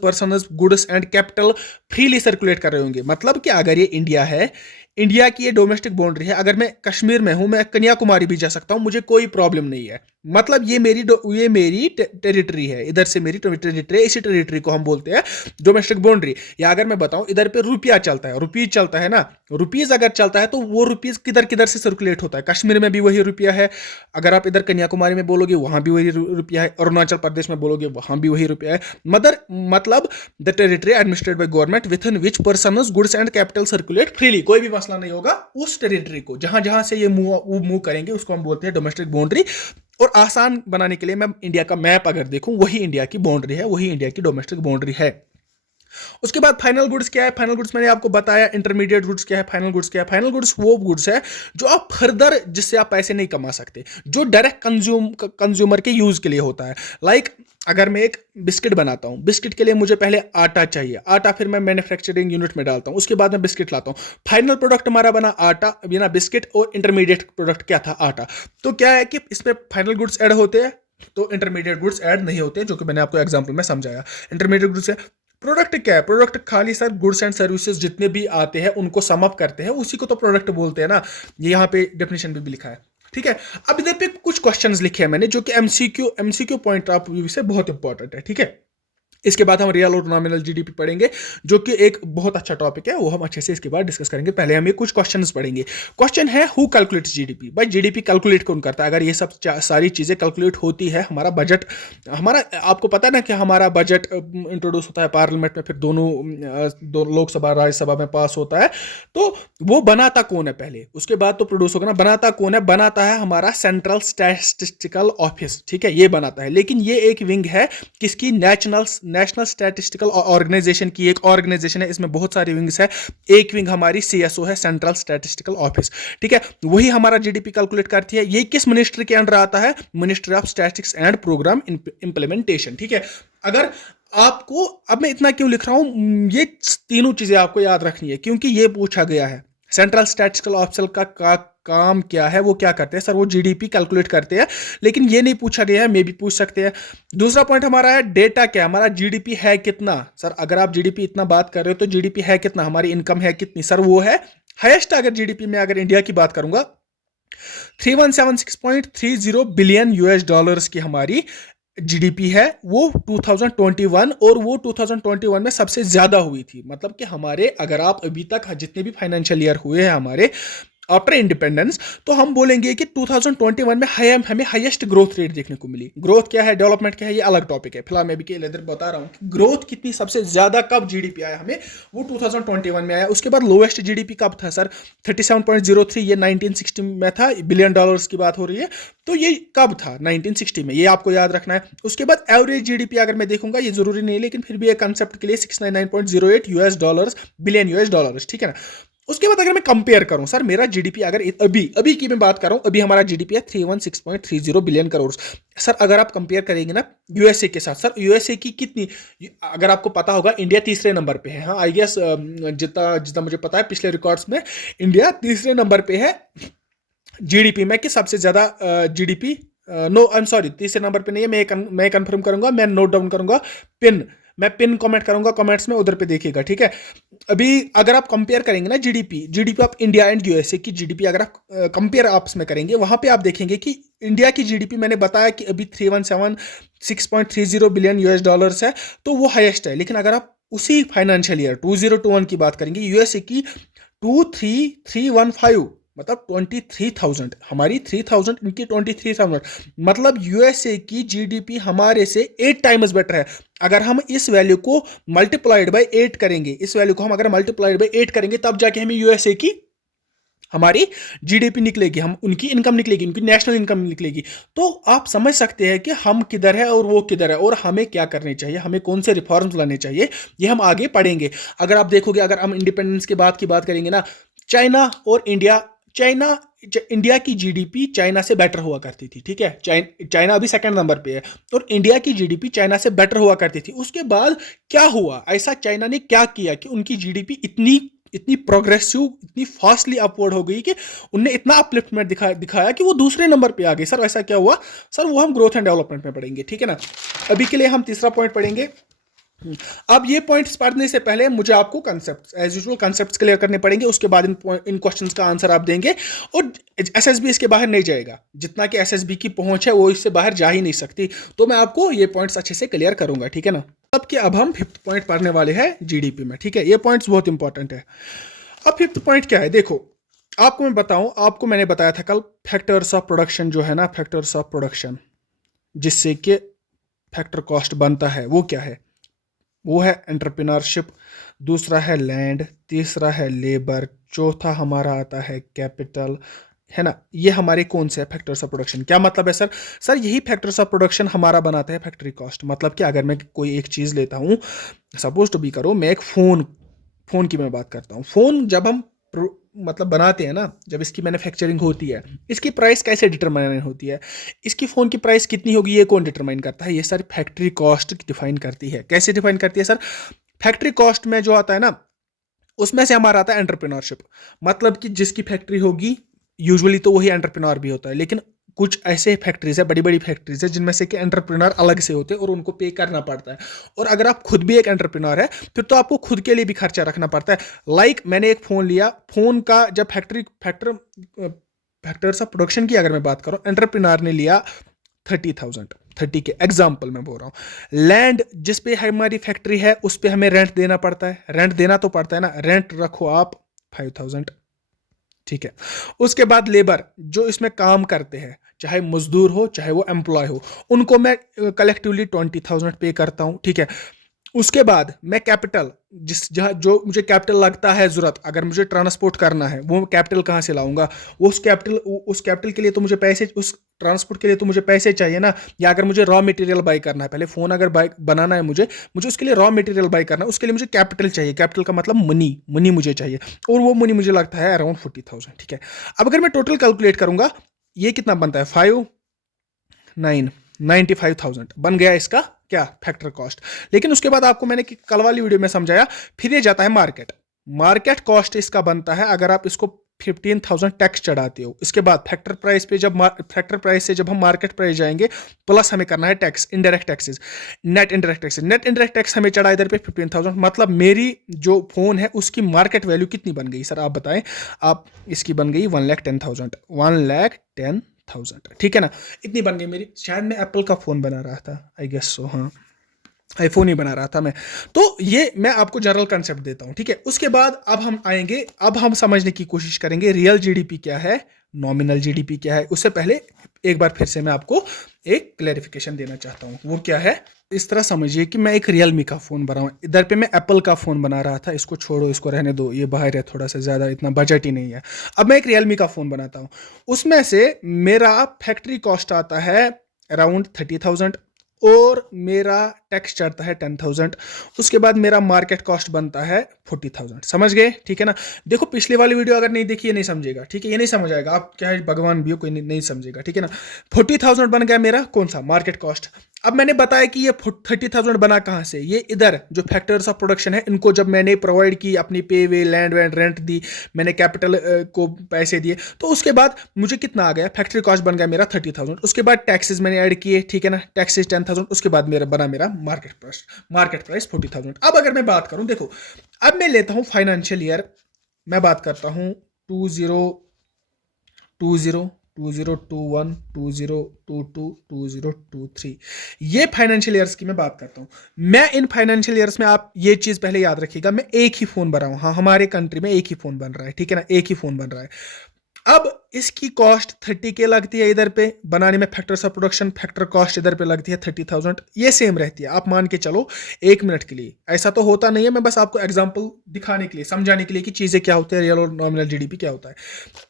goods and capital freely circulate कर रहे होंगे। मतलब कि अगर ये इंडिया है, इंडिया की ये डोमेस्टिक बाउंड्री है। अगर मैं कश्मीर में हूं, मैं कन्याकुमारी भी जा सकता हूं, मुझे कोई प्रॉब्लम नहीं है। मतलब ये मेरी टेरिटरी है, इधर से मेरी टेरिटरी है, इसी टेरिटरी को हम बोलते हैं डोमेस्टिक बाउंड्री। या अगर मैं बताऊं, इधर पे रुपया चलता है, रुपीज चलता है ना, रुपीज अगर चलता है तो वो रुपीज किधर किधर से सर्कुलेट होता है। कश्मीर में भी वही रुपया है, अगर आप इधर कन्याकुमारी में बोलोगे वहां भी वही रुपया है, अरुणाचल प्रदेश में बोलोगे वहां भी वही रुपया है। मतलब the territory administrated by government with in which persons goods and capital circulate freely. कोई भी मसला नहीं होगा उस टेरिटरी को, जहां जहां से ये मूव करेंगे उसको हम बोलते हैं डोमेस्टिक बाउंड्री। और आसान बनाने के लिए मैं इंडिया का मैप अगर देखूं, वही इंडिया की बाउंड्री है, वही इंडिया की डोमेस्टिक बाउंड्री है। उसके बाद फाइनल गुड्स क्या है? फाइनल गुड्स मैंने आपको बताया। इंटरमीडिएट गुड्स क्या है? फाइनल गुड्स क्या है? फाइनल गुड्स वो गुड्स है जो आप फर्दर, जिससे आप पैसे नहीं कमा सकते, जो डायरेक्ट कंज्यूमर के यूज के लिए होता है। लाइक अगर मैं एक बिस्किट बनाता हूं, बिस्किट के लिए मुझे पहले आटा चाहिए, आटा फिर मैं मैन्युफैक्चरिंग यूनिट में डालता हूं, उसके बाद मैं बिस्किट लाता हूं। फाइनल प्रोडक्ट हमारा बना आटा, बिना बिस्किट, और इंटरमीडिएट प्रोडक्ट क्या था? आटा। तो क्या है कि इसमें फाइनल गुड्स ऐड होते हैं तो इंटरमीडिएट गुड्स ऐड नहीं होते, जो कि मैंने आपको एग्जांपल में समझाया। इंटरमीडिएट गुड्स है। प्रोडक्ट क्या है? प्रोडक्ट खाली सर गुड्स एंड सर्विसेज जितने भी आते हैं उनको सम अप करते हैं, उसी को तो प्रोडक्ट बोलते हैं ना। ये यहाँ पे डेफिनेशन भी लिखा है, ठीक है। अब इधर पे कुछ क्वेश्चंस लिखे हैं मैंने, जो कि एमसीक्यू पॉइंट ऑफ व्यू से बहुत इंपॉर्टेंट है, ठीक है। इसके बाद हम रियल और नॉमिनल जीडीपी पढ़ेंगे, जो कि एक बहुत अच्छा टॉपिक है, वो हम अच्छे से इसके बाद डिस्कस करेंगे। पहले हम ये कुछ क्वेश्चंस पढ़ेंगे। क्वेश्चन है, हु कैलकुलेट्स जीडीपी? भाई जीडीपी कैलकुलेट कौन करता है? अगर ये सब सारी चीजें कैलकुलेट होती है, हमारा बजट, हमारा आपको पता है ना कि हमारा बजट इंट्रोड्यूस होता है पार्लियामेंट में, फिर दोनों लोकसभा राज्यसभा में पास होता है, तो वो बनाता कौन है पहले, उसके बाद तो प्रोड्यूस होगा ना। बनाता कौन है? बनाता है हमारा सेंट्रल स्टैटिस्टिकल ऑफिस, ठीक है, ये बनाता है। लेकिन ये एक विंग है किसकी? नेशनल स्टैटिस्टिकल ऑर्गेनाइजेशन की एक ऑर्गेनाइजेशन है, इसमें बहुत सारी विंग्स है। एक विंग हमारी सीएसओ है, सेंट्रल स्टैटिस्टिकल ऑफिस, ठीक है। वही हमारा जीडीपी कैलकुलेट करती है। ये किस मिनिस्ट्री के अंडर आता है? Ministry of statistics and programme implementation, ठीक है। अगर आपको, अब मैं इतना क्यों लिख रहा हूं, ये तीनों चीजें आपको याद रखनी है, क्योंकि ये पूछा गया है। सेंट्रल स्टैटिस्टिकल ऑफिसर का काम क्या है? वो क्या करते हैं? सर वो जीडीपी कैलकुलेट करते हैं, लेकिन ये नहीं पूछा गया है, मे भी पूछ सकते हैं। दूसरा पॉइंट हमारा है डेटा क्या? हमारा जीडीपी है कितना? सर अगर आप जीडीपी इतना बात कर रहे हो तो जीडीपी है कितना? हमारी इनकम है कितनी? सर वो है हाईएस्ट। अगर जीडीपी में अगर इंडिया की बात करूंगा, 3176.30 बिलियन यूएस डॉलर्स की हमारी जीडीपी है, वो 2021, और वो 2021 में सबसे ज्यादा हुई थी। मतलब कि हमारे, अगर आप अभी तक जितने भी फाइनेंशियल ईयर हुए हैं हमारे आफ्टर इंडिपेंडेंस, तो हम बोलेंगे कि 2021 में हमें हाईएस्ट ग्रोथ रेट देखने को मिली। ग्रोथ क्या है, डेवलपमेंट क्या है, ये अलग टॉपिक है। फिलहाल मैं भी इधर बता रहा हूं कि ग्रोथ कितनी सबसे ज्यादा कब जीडीपी आया हमें, वो 2021 में आया। उसके बाद लोएस्ट जीडीपी कब था सर? 37.03, ये 1960 में था, बिलियन डॉलर्स की बात हो रही है, तो ये कब था? 1960 में, ये आपको याद रखना है। उसके बाद एवरेज जीडीपी अगर मैं देखूंगा, ये जरूरी नहीं है, लेकिन फिर भी एक कंसेप्ट के लिए 699.08 US dollars, billion US dollars, ठीक है ना। उसके बाद अगर मैं कंपेयर करूं, सर मेरा जीडीपी अगर अभी की मैं बात कर रहा हूं, अभी हमारा जीडीपी है 316.30 बिलियन करोड़। सर अगर आप कंपेयर करेंगे ना यूएसए के साथ, सर यूएसए की कितनी, अगर आपको पता होगा इंडिया तीसरे नंबर पे है। हाँ आई गेस, जितना जितना मुझे पता है पिछले रिकॉर्ड्स में इंडिया तीसरे नंबर पे है जीडीपी में, कि सबसे ज्यादा GDP, no I am sorry, तीसरे नंबर पे नहीं है। मैं कंफर्म करूंगा, मैं नोट डाउन करूंगा, मैं पिन कमेंट करूंगा कमेंट्स में, उधर पे देखिएगा, ठीक है। अभी अगर आप कंपेयर करेंगे ना GDP of India and USA की जीडीपी, अगर आप कंपेयर आपस में करेंगे, वहां पे आप देखेंगे कि इंडिया की जीडीपी, मैंने बताया कि अभी 317.630 बिलियन यूएस डॉलर्स है, तो वो हाईएस्ट है। लेकिन अगर आप उसी फाइनेंशियल ईयर 2021 की बात करेंगे, यूएसए की 23,315, मतलब 23,000, हमारी 3,000, इनकी 23,000, मतलब यूएसए की जीडीपी हमारे से 8 टाइम्स बेटर है। अगर हम इस वैल्यू को मल्टीप्लाइड बाय 8 करेंगे, इस वैल्यू को हम अगर मल्टीप्लाइड बाय 8 करेंगे, तब जाके हमें यूएसए की हमारी जीडीपी निकलेगी, हम उनकी इनकम निकलेगी, उनकी नेशनल इनकम निकलेगी। तो आप समझ सकते हैं कि हम किधर है और वो किधर है, और हमें क्या करने चाहिए, हमें कौन से रिफॉर्म्स लाने चाहिए, ये हम आगे पढ़ेंगे। अगर आप देखोगे, अगर हम इंडिपेंडेंस के बाद की बात करेंगे ना, चाइना और इंडिया की जीडीपी चाइना से बेटर हुआ करती थी, ठीक है। चाइना अभी सेकंड नंबर पे है, और इंडिया की जीडीपी चाइना से बेटर हुआ करती थी। उसके बाद क्या हुआ, ऐसा चाइना ने क्या किया कि उनकी जीडीपी इतनी प्रोग्रेसिव, इतनी फास्टली अपवर्ड हो गई कि उनने इतना अपलिफ्टमेंट दिखाया कि वो दूसरे नंबर पे आ गई। सर ऐसा क्या हुआ? सर वो हम ग्रोथ एंड डेवलपमेंट में पढ़ेंगे, ठीक है ना। अभी के लिए हम तीसरा पॉइंट पढ़ेंगे, अब ये पॉइंट्स पढ़ने से पहले मुझे आपको concept as usual concepts clear करने पड़ेंगे, उसके बाद इन क्वेश्चंस का आंसर आप देंगे। और एसएसबी इसके बाहर नहीं जाएगा, जितना कि एसएसबी की पहुंच है वो इससे बाहर जा ही नहीं सकती। तो मैं आपको ये पॉइंट्स अच्छे से क्लियर करूंगा, ठीक है ना। अब हम फिफ्थ पॉइंट पढ़ने वाले हैं जीडीपी में, ठीक है। ये पॉइंट्स बहुत इंपॉर्टेंट है। अब फिफ्थ पॉइंट क्या है, देखो आपको मैं बताऊं, आपको मैंने बताया था कल फैक्टर्स ऑफ प्रोडक्शन जो है ना, फैक्टर्स ऑफ प्रोडक्शन जिससे कि फैक्टर कॉस्ट बनता है, वो क्या है? वो है एंटरप्रेन्योरशिप, दूसरा है लैंड, तीसरा है लेबर, चौथा हमारा आता है कैपिटल, है ना। ये हमारे कौन से फैक्टर्स ऑफ प्रोडक्शन? क्या मतलब है सर? सर यही फैक्टर्स ऑफ प्रोडक्शन हमारा बनाता है फैक्ट्री कॉस्ट। मतलब कि अगर मैं कोई एक चीज़ लेता हूँ, सपोज टू बी करो, मैं एक फ़ोन की मैं बात करता हूँ। फ़ोन जब हम मतलब बनाते हैं ना, जब इसकी मैन्युफैक्चरिंग होती है, इसकी प्राइस कैसे डिटरमाइन होती है? इसकी फ़ोन की प्राइस कितनी होगी ये कौन डिटरमाइन करता है? ये सर फैक्ट्री कॉस्ट डिफाइन करती है। कैसे डिफाइन करती है सर? फैक्ट्री कॉस्ट में जो आता है ना, उसमें से हमारा आता है एंटरप्रेन्योरशिप। मतलब कि जिसकी फैक्ट्री होगी, यूजुअली तो वही एंटरप्रेन्योर भी होता है, लेकिन कुछ ऐसे फैक्ट्रीज है, बड़ी बड़ी फैक्ट्रीज है, जिनमें से कि एंटरप्रेन्योर अलग से होते हैं और उनको पे करना पड़ता है। और अगर आप खुद भी एक एंटरप्रेन्योर है, फिर तो आपको खुद के लिए भी खर्चा रखना पड़ता है। मैंने एक फ़ोन लिया, फ़ोन का जब फैक्टर्स ऑफ प्रोडक्शन की अगर मैं बात करूँ, एंटरप्रेन्योर ने लिया 30,000, 30 के एग्जाम्पल मैं बोल रहा हूँ। लैंड जिस पे हमारी फैक्ट्री है उस पे हमें रेंट देना पड़ता है, रेंट देना तो पड़ता है ना, रेंट रखो आप 5,000, ठीक है। उसके बाद लेबर जो इसमें काम करते हैं, चाहे मजदूर हो चाहे वो एम्प्लॉय हो, उनको मैं कलेक्टिवली 20,000 पे करता हूँ, ठीक है। उसके बाद मैं कैपिटल, जो मुझे कैपिटल लगता है ज़रूरत, अगर मुझे ट्रांसपोर्ट करना है, वो कैपिटल कहाँ से लाऊंगा? उस कैपिटल के लिए तो मुझे पैसे, उस ट्रांसपोर्ट के लिए तो मुझे पैसे चाहिए ना। या अगर मुझे रॉ मटेरियल बाई करना है, पहले फ़ोन अगर बाई बनाना है मुझे उसके लिए रॉ मटेरियल बाई करना है, उसके लिए मुझे कैपिटल चाहिए। कैपिटल का मतलब मनी मुझे चाहिए, और वो मनी मुझे लगता है अराउंड 40,000, ठीक है। अब अगर मैं टोटल कैलकुलेट करूंगा, ये कितना बनता है? 95,000 बन गया इसका क्या? Factor cost. लेकिन उसके बाद आपको मैंने कल वाली वीडियो में समझाया, फिर ये जाता है मार्केट कॉस्ट इसका बनता है अगर आप इसको 15,000 टैक्स चढ़ाते हो। इसके बाद फैक्टर प्राइस से जब हम मार्केट प्राइस जाएंगे, प्लस हमें करना है tax, indirect taxes, net indirect tax हमें चढ़ा इधर पे 15,000। मतलब मेरी जो फोन है उसकी मार्केट वैल्यू कितनी बन गई सर, आप बताएं। आप इसकी बन गई 1,10,000, 1,10,000, ठीक है ना। इतनी बन गई मेरी। शायद मैं एप्पल का फोन बना रहा था, आई गेस सो, हाँ आईफोन ही बना रहा था मैं। तो ये मैं आपको जनरल कंसेप्ट देता हूं, ठीक है। उसके बाद अब हम समझने की कोशिश करेंगे रियल जीडीपी क्या है, नॉमिनल जीडीपी क्या है। उससे पहले एक बार फिर से मैं आपको एक क्लैरिफिकेशन देना चाहता हूं। वो क्या है? इस तरह समझिए कि मैं एक रियलमी का फ़ोन बना हूँ, इधर पे मैं एप्पल का फ़ोन बना रहा था। इसको छोड़ो, इसको रहने दो, ये बाहर है थोड़ा सा ज़्यादा, इतना बजट ही नहीं है। अब मैं एक रियलमी का फ़ोन बनाता हूँ, उसमें से मेरा फैक्ट्री कॉस्ट आता है अराउंड 30,000, और मेरा टैक्स चढ़ता है 10,000। उसके बाद मेरा मार्केट कॉस्ट बनता है 40,000। समझ गए, ठीक है ना। देखो पिछले वाली वीडियो अगर नहीं देखी, ये नहीं समझेगा, ठीक है, ये नहीं समझ आएगा। आप क्या है, भगवान भी हो, कोई नहीं समझेगा, ठीक है ना। 40,000 बन गया मेरा कौन सा? Market cost. अब मैंने बताया कि ये 30,000 बना कहाँ से? ये इधर जो फैक्टर्स ऑफ प्रोडक्शन है, इनको जब मैंने प्रोवाइड की, अपनी पे वे, लैंड वैंड रेंट दी, मैंने कैपिटल को पैसे दिए, तो उसके बाद मुझे कितना आ गया? फैक्ट्री कॉस्ट बन गया मेरा 30,000। उसके बाद टैक्सेस मैंने ऐड किए, ठीक है ना, टैक्सेस 10,000। उसके बाद मेरा मार्केट प्राइस 40,000। अब अगर मैं बात करूं, देखो अब मैं लेता हूं फाइनेंशियल ईयर, मैं बात करता हूं 2020, 2021, 2022, 2023, ये फाइनेंशियल ईयर्स की मैं बात करता हूँ। मैं इन फाइनेंशियल ईयर्स में, आप ये चीज़ पहले याद रखिएगा, मैं एक ही फ़ोन बना हूँ। हाँ, हमारे कंट्री में एक ही फ़ोन बन रहा है, ठीक है ना, एक ही फ़ोन बन रहा है। अब इसकी कॉस्ट 30K लगती है इधर पे बनाने में, factors of production, factor cost इधर पे लगती है 30,000। ये सेम रहती है, आप मान के चलो 1 मिनट के लिए। ऐसा तो होता नहीं है, मैं बस आपको एग्जांपल दिखाने के लिए, समझाने के लिए कि चीज़ें क्या होती है, रियल और नॉमिनल जीडीपी क्या होता है।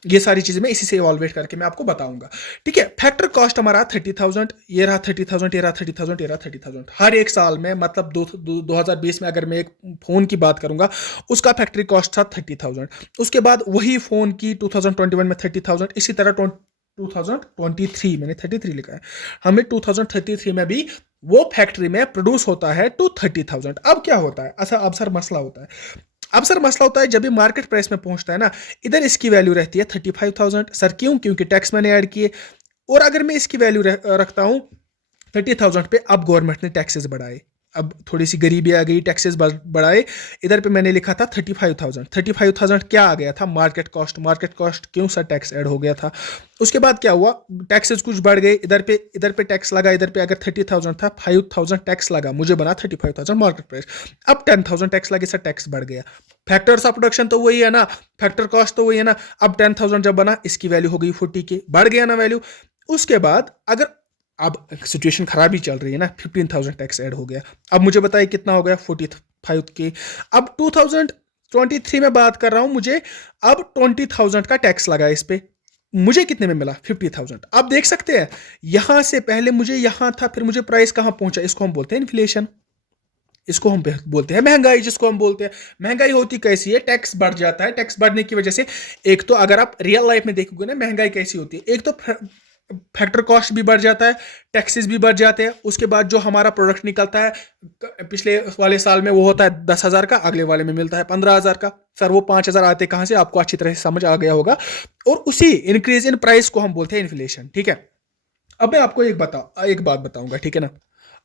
ये सारी चीज़ें मैं इसी से इवॉल्वेट करके मैं आपको बताऊंगा, ठीक है। फैक्टर कॉस्ट हमारा 30,000, ये रहा 30,000, ये रहा 30,000, ये रहा 30,000। हर एक साल में, मतलब 2020 में अगर मैं एक फ़ोन की बात करूंगा, उसका फैक्ट्री कॉस्ट था 30,000। उसके बाद वही फ़ोन की 2021 में 30,000। इसी तरह 2023, मैंने 33 लिखा है, हमें 2033 में भी वो फैक्ट्री में प्रोड्यूस होता है टू 30,000। अब क्या होता है? अब सर मसला होता है जब भी मार्केट प्राइस में पहुंचता है ना, इधर इसकी वैल्यू रहती है 35,000। सर क्यों? क्योंकि टैक्स मैंने ऐड किए। और अगर मैं इसकी वैल्यू रखता हूं 30,000 पे, अब गवर्नमेंट ने टैक्सेस बढ़ाए, अब थोड़ी सी गरीबी आ गई, टैक्सेस बढ़ाए, इधर पे मैंने लिखा था 35,000। 35,000 क्या आ गया था? Market cost. मार्केट कॉस्ट क्यों सर टैक्स ऐड हो गया था? उसके बाद क्या हुआ, टैक्सेस कुछ बढ़ गए, इधर पे टैक्स लगा, इधर पे अगर 30,000 था, 5,000 टैक्स लगा, मुझे बना 35,000 मार्केट प्राइस। अब 10,000 टैक्स लगे, सर टैक्स बढ़ गया। फैक्टर्स ऑफ प्रोडक्शन तो वही है ना, फैक्टर कॉस्ट तो वही है ना। अब 10,000 जब बना, इसकी वैल्यू हो गई 40K, बढ़ गया ना वैल्यू। उसके बाद अगर अब सिचुएशन खराब ही चल रही है ना, 15,000 टैक्स ऐड हो गया। अब मुझे बताइए कितना हो गया? 45K। अब 2023 में बात कर रहा हूं, मुझे अब 20,000 का टैक्स लगा इस पे, मुझे कितने में मिला? 50,000। आप देख सकते हैं, यहां से पहले मुझे यहां था, फिर मुझे प्राइस कहां पहुंचा? इसको हम बोलते हैं इन्फ्लेशन, इसको हम बोलते हैं महंगाई, जिसको हम बोलते हैं। महंगाई होती कैसी है? टैक्स बढ़ जाता है, टैक्स बढ़ने की वजह से एक तो अगर आप रियल लाइफ में देखोगे ना महंगाई कैसी होती है, एक तो फैक्टर कॉस्ट भी बढ़ जाता है, टैक्सेस भी बढ़ जाते हैं। उसके बाद जो हमारा प्रोडक्ट निकलता है, पिछले वाले साल में वो होता है 10,000 का, अगले वाले में मिलता है 15,000 का। सर वो 5,000 आते कहां से? आपको अच्छी तरह से समझ आ गया होगा। और उसी इंक्रीज इन प्राइस को हम बोलते हैं इन्फ्लेशन, ठीक है। अब मैं आपको एक बात बताऊंगा, ठीक है ना।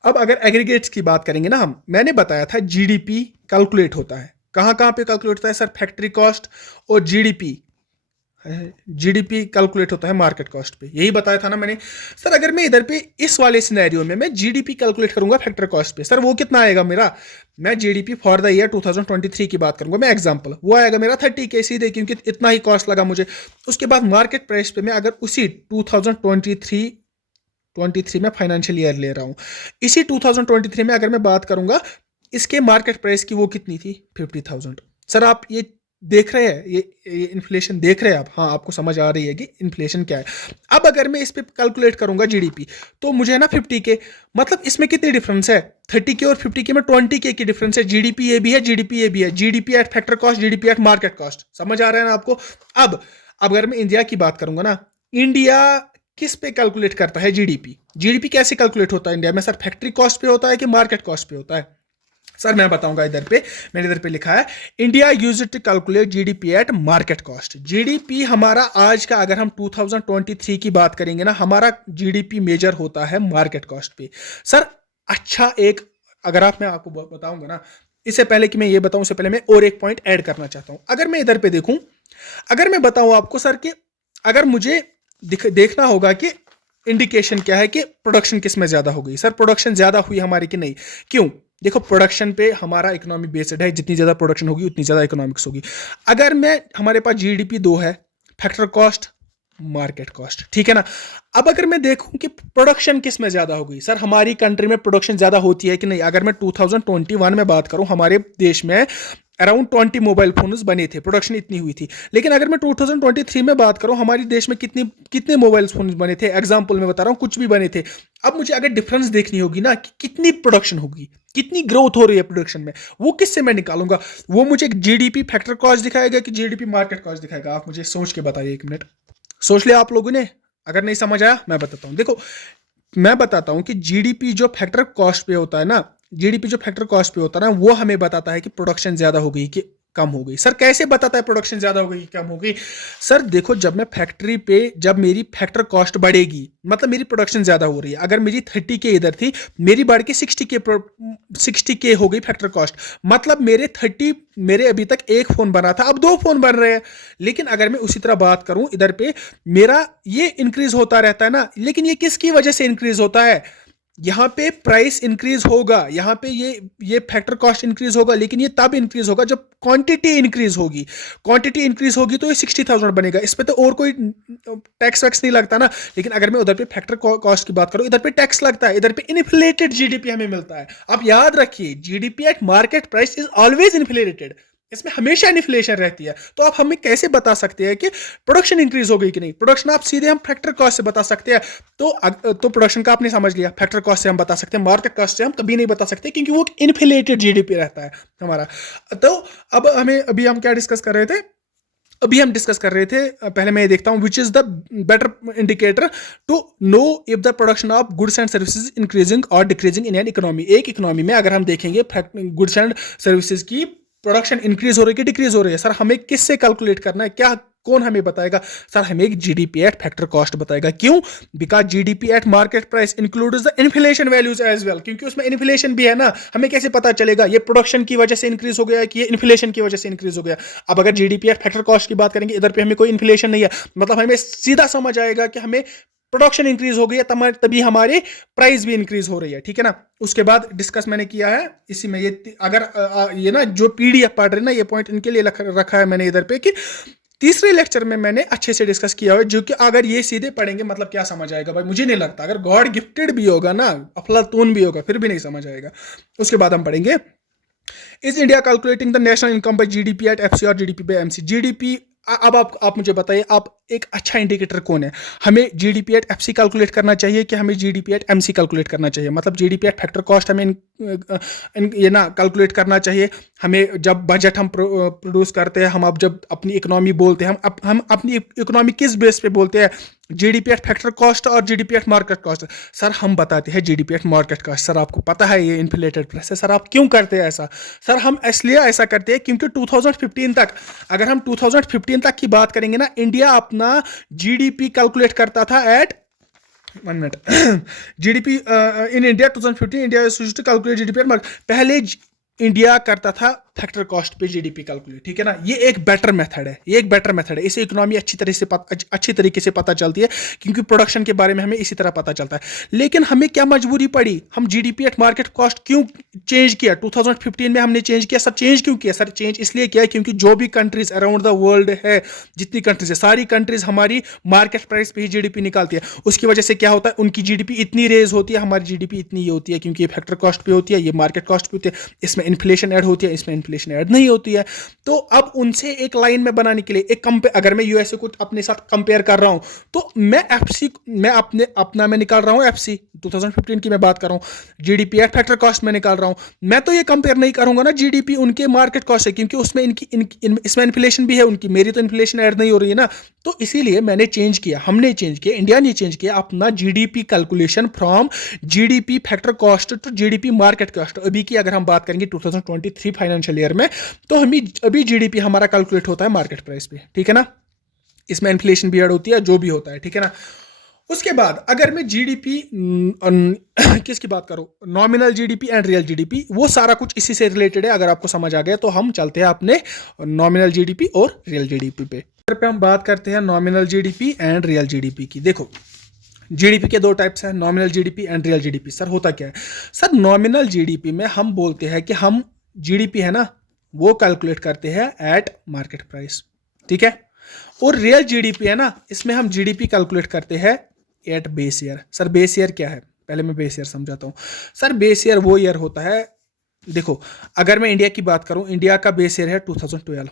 अब अगर एग्रीगेट्स की बात करेंगे ना हम, मैंने बताया था जीडीपी कैलकुलेट होता है, कहां कहां पे कैलकुलेट होता है सर? फैक्ट्री कॉस्ट और जीडीपी कैलकुलेट होता है मार्केट कॉस्ट पे, यही बताया था ना मैंने। सर अगर मैं इधर पे इस वाले सिनेरियो में मैं जीडीपी कैलकुलेट करूंगा फैक्टर कॉस्ट पे, सर वो कितना आएगा मेरा? मैं जीडीपी फॉर द ईयर 2023 की बात करूंगा मैं, एग्जांपल, वो आएगा मेरा 30K सीधे, क्योंकि इतना ही कॉस्ट लगा मुझे। उसके बाद मार्केट प्राइस पे मैं अगर उसी 2023 में फाइनेंशियल ईयर ले रहा हूं, इसी 2023 में अगर मैं बात करूंगा, इसके मार्केट प्राइस की वो कितनी थी? 50,000। सर आप ये देख रहे हैं, ये इन्फ्लेशन देख रहे हैं आप? हाँ, आपको समझ आ रही है कि इन्फ्लेशन क्या है। अब अगर मैं इस पे कैलकुलेट करूंगा जीडीपी, तो मुझे है ना 50K, मतलब इसमें कितनी डिफरेंस है? 30K और 50K में 20K की डिफरेंस है। जीडीपी ये भी है, जीडीपी ये भी है, GDP at factor cost, GDP at market cost. समझ आ रहा है ना आपको? अब अगर मैं इंडिया की बात करूंगा ना, इंडिया किस पे कैलकुलेट करता है जीडीपी? जीडीपी कैसे कैलकुलेट होता है इंडिया में? सर फैक्ट्री कॉस्ट पे होता है कि मार्केट कॉस्ट पे होता है? सर मैं बताऊंगा, इधर पे मैंने इधर पे लिखा है, India use to calculate GDP at market cost. GDP हमारा आज का, अगर हम 2023 की बात करेंगे ना, हमारा जीडीपी मेजर होता है मार्केट कॉस्ट पे। सर अच्छा, एक अगर मैं आपको बताऊंगा ना, इससे पहले कि मैं ये बताऊं, उससे पहले मैं और एक पॉइंट ऐड करना चाहता हूं। अगर मैं इधर पे देखूं, अगर मैं बताऊं आपको सर कि अगर मुझे देखना होगा कि इंडिकेशन क्या है कि प्रोडक्शन किस में ज्यादा हो गई। सर प्रोडक्शन ज्यादा हुई हमारी कि नहीं? क्यों? देखो, प्रोडक्शन पे हमारा इकोनॉमी बेस्ड है, जितनी ज्यादा प्रोडक्शन होगी उतनी ज्यादा इकोनॉमिक्स होगी। अगर मैं, हमारे पास जीडीपी 2 है, फैक्टर कॉस्ट, मार्केट कॉस्ट, ठीक है ना। अब अगर मैं देखूं कि प्रोडक्शन किस में ज्यादा हो गई, सर हमारी कंट्री में प्रोडक्शन ज्यादा होती है कि नहीं? अगर मैं 2021 में बात करूं, हमारे देश में अराउंड 20 मोबाइल फोन्स बने थे, प्रोडक्शन इतनी हुई थी। लेकिन अगर मैं 2023 में बात करूं, हमारे देश में कितने मोबाइल फोन्स बने थे? एग्जांपल में बता रहा हूं, कुछ भी बने थे। अब मुझे अगर डिफरेंस देखनी होगी ना कि कितनी प्रोडक्शन होगी, कितनी ग्रोथ हो रही है प्रोडक्शन में, वो किससे मैं निकालूंगा? वो मुझे जीडीपी फैक्टर कॉस्ट दिखाएगा कि जीडीपी मार्केट कॉस्ट दिखाएगा? आप मुझे सोच के बताइए, एक मिनट सोच लिया आप लोगों ने? अगर नहीं समझ आया मैं बताता हूं। देखो, मैं बताता हूं कि जीडीपी जो फैक्टर कॉस्ट पे होता है ना, जीडीपी जो फैक्टर कॉस्ट पे होता है ना, वो हमें बताता है कि प्रोडक्शन ज्यादा हो गई कि कम हो गई। सर कैसे बताता है प्रोडक्शन ज्यादा हो गई कम हो गई? सर देखो, जब मैं फैक्ट्री पे, जब मेरी फैक्टर कॉस्ट बढ़ेगी, मतलब मेरी प्रोडक्शन ज्यादा हो रही है। अगर मेरी 30K इधर थी, मेरी बढ़ के 60K हो गई फैक्टर कॉस्ट, मतलब मेरे अभी तक एक फोन बना था, अब 2 फोन बन रहे हैं। लेकिन अगर मैं उसी तरह बात करूं, इधर पे मेरा ये इंक्रीज होता रहता है ना, लेकिन ये किसकी वजह से इंक्रीज होता है? यहाँ पे प्राइस इंक्रीज होगा, यहाँ पे ये फैक्टर कॉस्ट इंक्रीज होगा, लेकिन ये तब इंक्रीज होगा जब क्वांटिटी इंक्रीज होगी। क्वांटिटी इंक्रीज होगी तो ये 60,000 बनेगा, इस पे तो और कोई टैक्स वैक्स नहीं लगता ना। लेकिन अगर मैं उधर पे फैक्टर कॉस्ट की बात करूं, इधर पे टैक्स लगता है, इधर पे इन्फ्लेटेड जीडीपी हमें मिलता है। आप याद रखिए, GDP at market price is always inflated, इसमें हमेशा इन्फ्लेशन रहती है। तो आप हमें कैसे बता सकते हैं कि प्रोडक्शन इंक्रीज हो गई कि नहीं? प्रोडक्शन आप सीधे हम फैक्टर कॉस्ट से बता सकते हैं। तो प्रोडक्शन का आपने समझ लिया, फैक्टर कॉस्ट से हम बता सकते हैं, मार्केट कॉस्ट से हम तभी नहीं बता सकते क्योंकि वो इन्फ्लेटेड जीडीपी रहता है हमारा। तो अब अभी हम क्या डिस्कस कर रहे थे? अभी हम डिस्कस कर रहे थे, पहले मैं ये देखता हूं which is the better indicator to know if the production of goods and services increasing और डिक्रीजिंग इन एन इकोनॉमी। एक इकोनॉमी में अगर हम देखेंगे गुड्स एंड सर्विसेज की प्रोडक्शन इंक्रीज हो रही है कि डिक्रीज हो रही है, सर हमें किससे कैलकुलेट करना है? क्या कौन हमें बताएगा? सर हमें एक जीडीपी एट फैक्टर कॉस्ट बताएगा। क्यों? Because GDP at market price includes the inflation values as well, क्योंकि उसमें इन्फ्लेशन भी है ना। हमें कैसे पता चलेगा ये प्रोडक्शन की वजह से इंक्रीज हो गया कि ये इन्फ्लेशन की वजह से इंक्रीज हो गया? अब अगर जीडीपी एट फैक्टर कॉस्ट की बात करेंगे, इधर पे हमें कोई इन्फ्लेशन नहीं है, मतलब हमें सीधा समझ आएगा कि हमें प्रोडक्शन इंक्रीज हो गई है, तभी हमारी प्राइस भी इंक्रीज हो रही है, ठीक है ना। उसके बाद डिस्कस मैंने किया है इसी में, ये अगर ये ना जो पीडीएफ पढ़ रहे ना, ये पॉइंट इनके लिए रखा है मैंने इधर पे, कि तीसरे लेक्चर में मैंने अच्छे से डिस्कस किया है, जो कि अगर ये सीधे पढ़ेंगे मतलब क्या समझ आएगा भाई? मुझे नहीं लगता, अगर गॉड गिफ्टेड भी होगा ना, अफलातून भी होगा, फिर भी नहीं समझ आएगा। उसके बाद हम पढ़ेंगे, is India calculating the national income by GDP at FC और जीडीपी बाय एमसी? जीडीपी, अब आप मुझे बताइए, आप एक अच्छा इंडिकेटर कौन है? हमें जीडीपी एट एफसी कैलकुलेट करना चाहिए कि हमें जीडीपी एट एमसी कैलकुलेट करना चाहिए? मतलब जीडीपी एट फैक्टर कॉस्ट हमें ये ना कैलकुलेट करना चाहिए। हमें जब बजट हम प्रोड्यूस करते हैं, हम अब जब अपनी इकोनॉमी बोलते हैं, हम अपनी इकोनॉमी किस बेस पे बोलते हैं? जीडीपी एट फैक्टर कॉस्ट और GDP at market cost? Sir हम बताते हैं GDP at market cost. Sir आपको पता है ये इन्फ्लेटेड प्राइस है। सर आप क्यों करते हैं ऐसा? सर हम इसलिए ऐसा करते हैं क्योंकि 2015 तक, अगर हम 2015 तक की बात करेंगे ना, इंडिया अपना जीडीपी कैलकुलेट करता था at 1 minute GDP in India 2015 India calculate GDP at market. पहले इंडिया करता था फैक्टर कॉस्ट पे जीडीपी कैलकुलेट, ठीक है ना। ये एक बेटर मेथड है, ये एक बेटर मेथड है। इसे इकोनॉमी अच्छी तरीके से पता चलती है, क्योंकि प्रोडक्शन के बारे में हमें इसी तरह पता चलता है। लेकिन हमें क्या मजबूरी पड़ी? हम जीडीपी एट मार्केट कॉस्ट क्यों चेंज किया? 2015 में हमने चेंज किया। सर चेंज क्यों किया? सर चेंज इसलिए किया क्योंकि जो भी कंट्रीज अराउंड द वर्ल्ड है, जितनी कंट्रीज है, सारी कंट्रीज हमारी मार्केट प्राइस पे ही जीडीपी निकालती है। उसकी वजह से क्या होता है, उनकी जीडीपी इतनी रेज होती है, हमारी जीडीपी इतनी ही होती है, क्योंकि ये फैक्टर कॉस्ट पे होती है, ये मार्केट कॉस्ट पे होती है। इसमें इन्फ्लेशन ऐड होती है, इसमें इन्फ्लेशन ऐड नहीं होती है। तो अब उनसे एक लाइन में बनाने के लिए एक कंपेयर, अगर मैं यूएसए को अपने साथ कंपेयर कर रहा हूं, तो मैं एफसी, मैं मैं निकाल रहा हूं एफसी 2015 की मैं बात कर रहा हूं, जीडीपी एट फैक्टर कॉस्ट में निकाल रहा हूं। मैं तो ये कंपेयर नहीं करूंगा ना जीडीपी उनके मार्केट कॉस्ट से, क्योंकि उसमें इसमें इन्फ्लेशन भी है उनकी, मेरी तो इन्फ्लेशन ऐड नहीं हो रही है ना। तो इसीलिए मैंने चेंज किया, हमने चेंज किया, इंडिया ने चेंज किया अपना GDP calculation from GDP factor cost to GDP market cost. अभी की अगर हम बात करेंगे 2023 फाइनेंशियल ईयर में, तो हमें अभी जीडीपी हमारा कैलकुलेट होता है मार्केट प्राइस पे, ठीक है ना। इसमें इन्फ्लेशन भी ऐड होती है, जो भी होता है, ठीक है ना। उसके बाद अगर मैं जीडीपी किसकी बात करूं, nominal GDP and real GDP, वो सारा कुछ इसी से रिलेटेड है। अगर आपको समझ आ गया तो हम चलते हैं अपने नॉमिनल जीडीपी और रियल जीडीपी पे हम बात करते हैं nominal GDP and real GDP की। देखो जीडीपी के दो टाइप्स हैं, nominal GDP and real GDP. Sir होता क्या है? सर नॉमिनल जीडीपी में हम बोलते हैं कि हम जीडीपी है ना, वो कैलकुलेट करते हैं एट मार्केट प्राइस, ठीक है। और रियल जीडीपी है ना, इसमें हम जीडीपी कैलकुलेट करते हैं at base year. Sir base year क्या है? पहले मैं बेस ईयर समझाता हूँ। सर बेस ईयर वो ईयर होता है, देखो अगर मैं इंडिया की बात करूं, इंडिया का बेस ईयर है 2012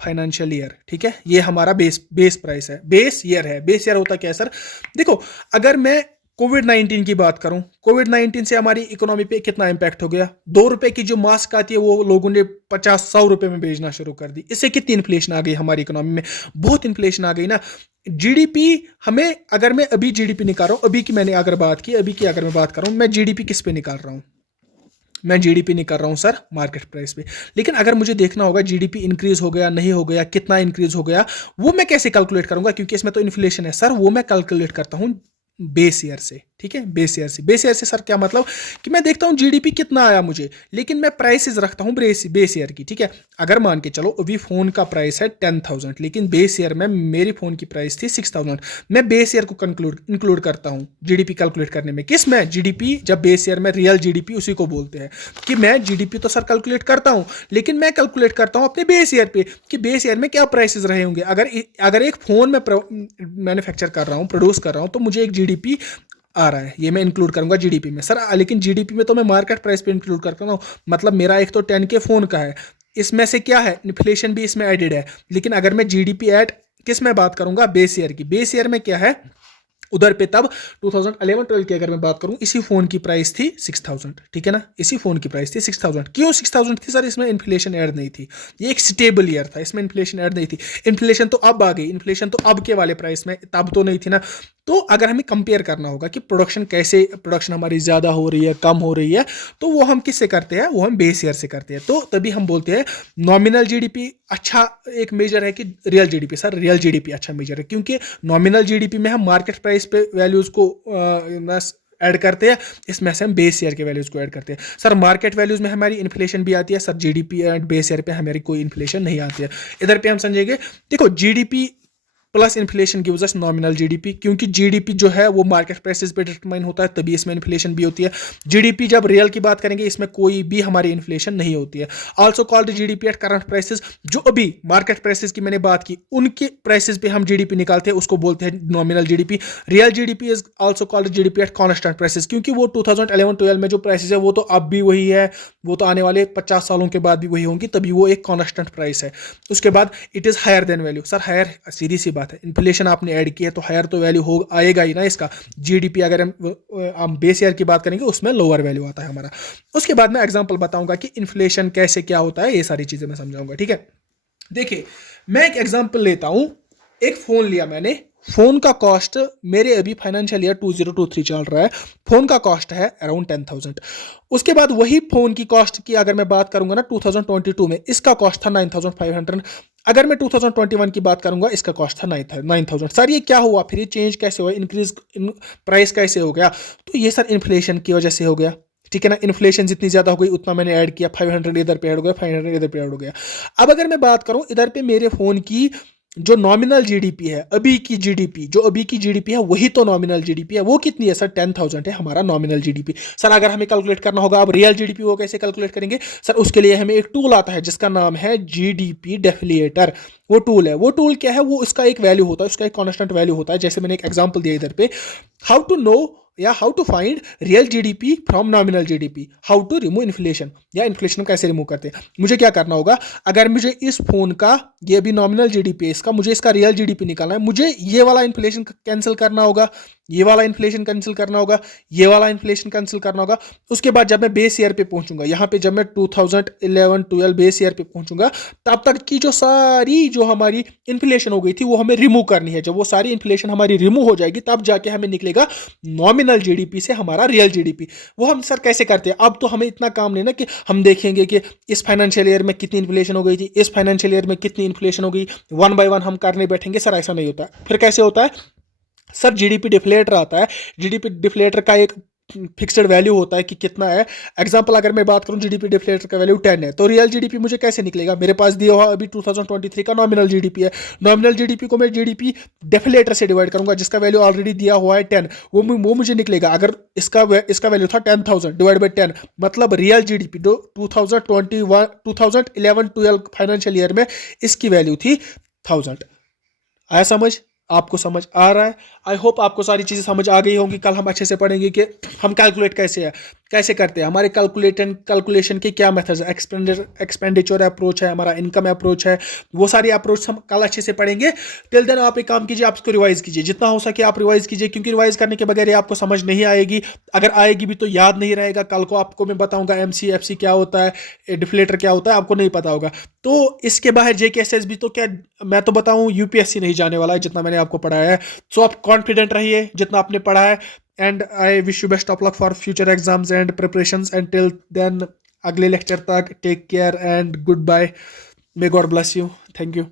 फाइनेंशियल ईयर, ठीक है। ये हमारा बेस प्राइस है, बेस ईयर है। बेस ईयर होता क्या है सर? देखो अगर मैं कोविड-19 की बात करूं, कोविड-19 से हमारी इकोनॉमी पे कितना इंपैक्ट हो गया? 2 रुपए की जो मास्क आती है वो लोगों ने 50-100 रुपए में बेचना शुरू कर दी। इससे कितनी इन्फ्लेशन आ गई हमारी इकोनॉमी में? बहुत इन्फ्लेशन आ गई ना। जीडीपी हमें, अगर मैं अभी जीडीपी निकाल रहा हूं, अभी की मैंने अगर बात की, अभी की अगर मैं बात कर रहा हूं, मैं जीडीपी किस पे निकाल रहा हूं? मैं जीडीपी नहीं कर रहा हूं सर मार्केट प्राइस पे। लेकिन अगर मुझे देखना होगा जीडीपी इंक्रीज हो गया नहीं हो गया, कितना इंक्रीज हो गया, वो मैं कैसे कैलकुलेट करूंगा? क्योंकि इसमें तो इन्फ्लेशन है सर, वो मैं कैलकुलेट करता हूं बेस ईयर से, ठीक है। बेस ईयर से, बेस ईयर से सर क्या मतलब कि मैं देखता हूं जीडीपी कितना आया मुझे, लेकिन मैं प्राइसेस रखता हूं बेस ईयर की, ठीक है। अगर मान के चलो अभी फोन का प्राइस है 10,000, लेकिन बेस ईयर में मेरी फोन की प्राइस थी 6,000। मैं बेस ईयर को इंक्लूड करता हूं जीडीपी कैलकुलेट करने में। किस में? जीडीपी, जब बेस ईयर में रियल जीडीपी उसी को बोलते हैं कि मैं जीडीपी तो सर कैलकुलेट करता हूं, लेकिन मैं कैलकुलेट करता हूं अपने बेस ईयर पे कि बेस ईयर में क्या प्राइसेस रहे होंगे। अगर एक फोन में मैन्युफैक्चर कर रहा हूं, प्रोड्यूस कर रहा हूं, तो मुझे एक जीडीपी आ रहा है, ये मैं इंक्लूड करूंगा जीडीपी में सर। लेकिन जीडीपी में तो मैं मार्केट प्राइस पे इंक्लूड करता हूँ, मतलब मेरा एक तो 10 के फोन का है, इसमें से क्या है, इन्फ्लेशन भी इसमें एडेड है। लेकिन अगर मैं जीडीपी एट किस में बात करूंगा? बेस ईयर की। बेस ईयर में क्या है उधर पे, तब 2011-12 की अगर मैं बात करूं, इसी फोन की प्राइस थी 6,000, ठीक है ना। इसी फोन की प्राइस थी 6,000। क्यों 6,000 थी सर? इसमें इन्फ्लेशन ऐड नहीं थी, ये एक स्टेबल ईयर था, इसमें इन्फ्लेशन ऐड नहीं थी। इन्फ्लेशन तो अब आ गई, इन्फ्लेशन तो अब के वाले प्राइस में, तब तो नहीं थी ना। तो अगर हमें कंपेयर करना होगा कि प्रोडक्शन हमारी ज़्यादा हो रही है, कम हो रही है, तो वो हम किससे करते हैं? वो हम बेस ईयर से करते हैं। तो तभी हम बोलते हैं नॉमिनल जीडीपी अच्छा एक मेजर है कि real GDP. Sir real GDP अच्छा मेजर है, क्योंकि नॉमिनल जीडीपी में हम मार्केट प्राइस पे वैल्यूज़ को ऐड करते हैं, इसमें से हम बेस ईयर के वैल्यूज को ऐड करते हैं। सर मार्केट वैल्यूज में हमारी इन्फ्लेशन भी आती है, sir GDP and base year पे हमारी कोई इन्फ्लेशन नहीं आती है। इधर पे हम समझेंगे, देखो GDP plus inflation gives us nominal GDP, क्योंकि जीडीपी जो है वो मार्केट प्राइसेस पे डिटरमाइन होता है, तभी इसमें इन्फ्लेशन भी होती है। जीडीपी जब रियल की बात करेंगे, इसमें कोई भी हमारी इन्फ्लेशन नहीं होती है। Also called GDP at current prices, जो अभी मार्केट प्राइसेस की मैंने बात की, उनके प्राइसेस पे हम जीडीपी निकालते हैं, उसको बोलते हैं nominal GDP. Real GDP is also called GDP at constant prices, क्योंकि वो 2011-12 में जो प्राइसेस है वो तो अब भी वही है, वो तो आने वाले 50 सालों के बाद भी वही होंगी, तभी वो एक कॉन्स्टेंट प्राइस है। उसके बाद it is higher than value. Sir higher सीधी सी बात है, इन्फ्लेशन आपने ऐड किया तो हायर तो वैल्यू हो आएगा ही ना इसका। जीडीपी अगर हम बेस ईयर की बात करेंगे उसमें लोअर वैल्यू आता है हमारा। उसके बाद मैं एग्जांपल बताऊंगा कि इन्फ्लेशन कैसे क्या होता है, ये सारी चीजें मैं समझाऊंगा, ठीक है। देखिए मैं एक एग्जांपल लेता हूं, एक फोन लिया मैंने, फोन का कॉस्ट मेरे अभी फाइनेंशियल ईयर 2023 चल रहा है, फोन का कॉस्ट है अराउंड 10,000। उसके बाद वही फोन की कॉस्ट की अगर मैं बात करूंगा ना 2022 में, इसका कॉस्ट था 9,500। अगर मैं 2021 की बात करूंगा, इसका कॉस्ट था 9,000। सर ये क्या हुआ, फिर ये चेंज कैसे हुआ, इंक्रीज प्राइस कैसे हो गया? तो ये सर इन्फ्लेशन की वजह से हो गया, ठीक है ना। इन्फ्लेशन जितनी ज्यादा हो गई उतना मैंने ऐड किया, 500 इधर पे ऐड हो गया, 500 इधर पे ऐड हो गया। अब अगर मैं बात करूं इधर पे मेरे फोन की जो नॉमिनल जीडीपी है, अभी की जीडीपी है, वही तो नॉमिनल जीडीपी है। वो कितनी है सर? 10,000 है हमारा नॉमिनल जीडीपी। सर अगर हमें कैलकुलेट करना होगा अब रियल जीडीपी, वो कैसे कैलकुलेट करेंगे? सर उसके लिए हमें एक टूल आता है जिसका नाम है जीडीपी डेफिलेटर। वो टूल है, वो टूल क्या है? वो उसका एक वैल्यू होता है, उसका एक कॉन्स्टेंट वैल्यू होता है। जैसे मैंने एक एग्जांपल दिया इधर पे, हाउ टू नो या how to find real GDP from nominal GDP, how to remove inflation, या इन्फ्लेशन कैसे रिमूव करते हैं। मुझे क्या करना होगा, अगर मुझे इस फोन का, ये भी नॉमिनल जीडीपी है इसका, मुझे इसका रियल जीडीपी निकालना है, मुझे ये वाला इन्फ्लेशन कैंसिल करना होगा, ये वाला इन्फ्लेशन कैंसिल करना होगा, ये वाला इन्फ्लेशन कैंसिल करना होगा। उसके बाद जब मैं बेस ईयर पे पहुंचूंगा, यहाँ पे जब मैं 2011-12 बेस ईयर पे पहुंचूंगा, तब तक की जो हमारी इन्फ्लेशन हो गई थी वो हमें रिमूव करनी है। जब वो सारी इन्फ्लेशन हमारी रिमूव हो जाएगी, तब जाके हमें निकलेगा नॉमिनल जीडीपी से हमारा रियल जीडीपी। वो हम सर कैसे करते हैं? अब तो हमें इतना काम नहीं ना कि हम देखेंगे कि इस फाइनेंशियल ईयर में कितनी इन्फ्लेशन हो गई थी, इस फाइनेंशियल ईयर में कितनी इन्फ्लेशन हो गई, वन बाय वन हम करने बैठेंगे। सर ऐसा नहीं होता। फिर कैसे होता है सर? जीडीपी डिफ्लेटर आता है। जीडीपी डिफ्लेटर का एक फिक्स्ड वैल्यू होता है कि कितना है। एग्जांपल अगर मैं बात करूं, जीडीपी डिफ्लेटर का वैल्यू 10 है, तो रियल जीडीपी मुझे कैसे निकलेगा? मेरे पास दिया हुआ अभी 2023 का नॉमिनल जीडीपी है। नॉमिनल जीडीपी को मैं जीडीपी डिफ्लेटर से डिवाइड करूंगा, जिसका वैल्यू ऑलरेडी दिया हुआ है 10, वो मुझे निकलेगा। अगर इसका वैल्यू था 10,000 डिवाइड बाई 10, मतलब रियल जीडीपी 2011-12 फाइनेंशियल ईयर में इसकी वैल्यू थी 1000। आया समझ? आपको समझ आ रहा है? आई होप आपको सारी चीज़ें समझ आ गई होंगी। कल हम अच्छे से पढ़ेंगे कि हम कैलकुलेट कैसे करते हैं, हमारे कैलकुलेशन के क्या मेथड्स है, एक्सपेंडिचर अप्रोच है, हमारा इनकम अप्रोच है, वो सारी अप्रोच हम कल अच्छे से पढ़ेंगे। टिल देन आप एक काम कीजिए, आप इसको रिवाइज कीजिए, जितना हो सके आप रिवाइज कीजिए, क्योंकि रिवाइज करने के बगैर आपको समझ नहीं आएगी। अगर आएगी भी तो याद नहीं रहेगा। कल को आपको मैं बताऊंगा MCFC क्या होता है, डिफ्लेटर क्या होता है, आपको नहीं पता होगा। तो इसके बाहर JKSSB तो क्या मैं तो बताऊं, UPSC नहीं जाने वाला है जितना मैंने आपको पढ़ाया है। सो आप कॉन्फिडेंट रहिए जितना आपने पढ़ा है, and I wish you best of luck for future exams and preparations. And till then अगले लेक्चर तक take care and good bye. May God bless you. Thank you.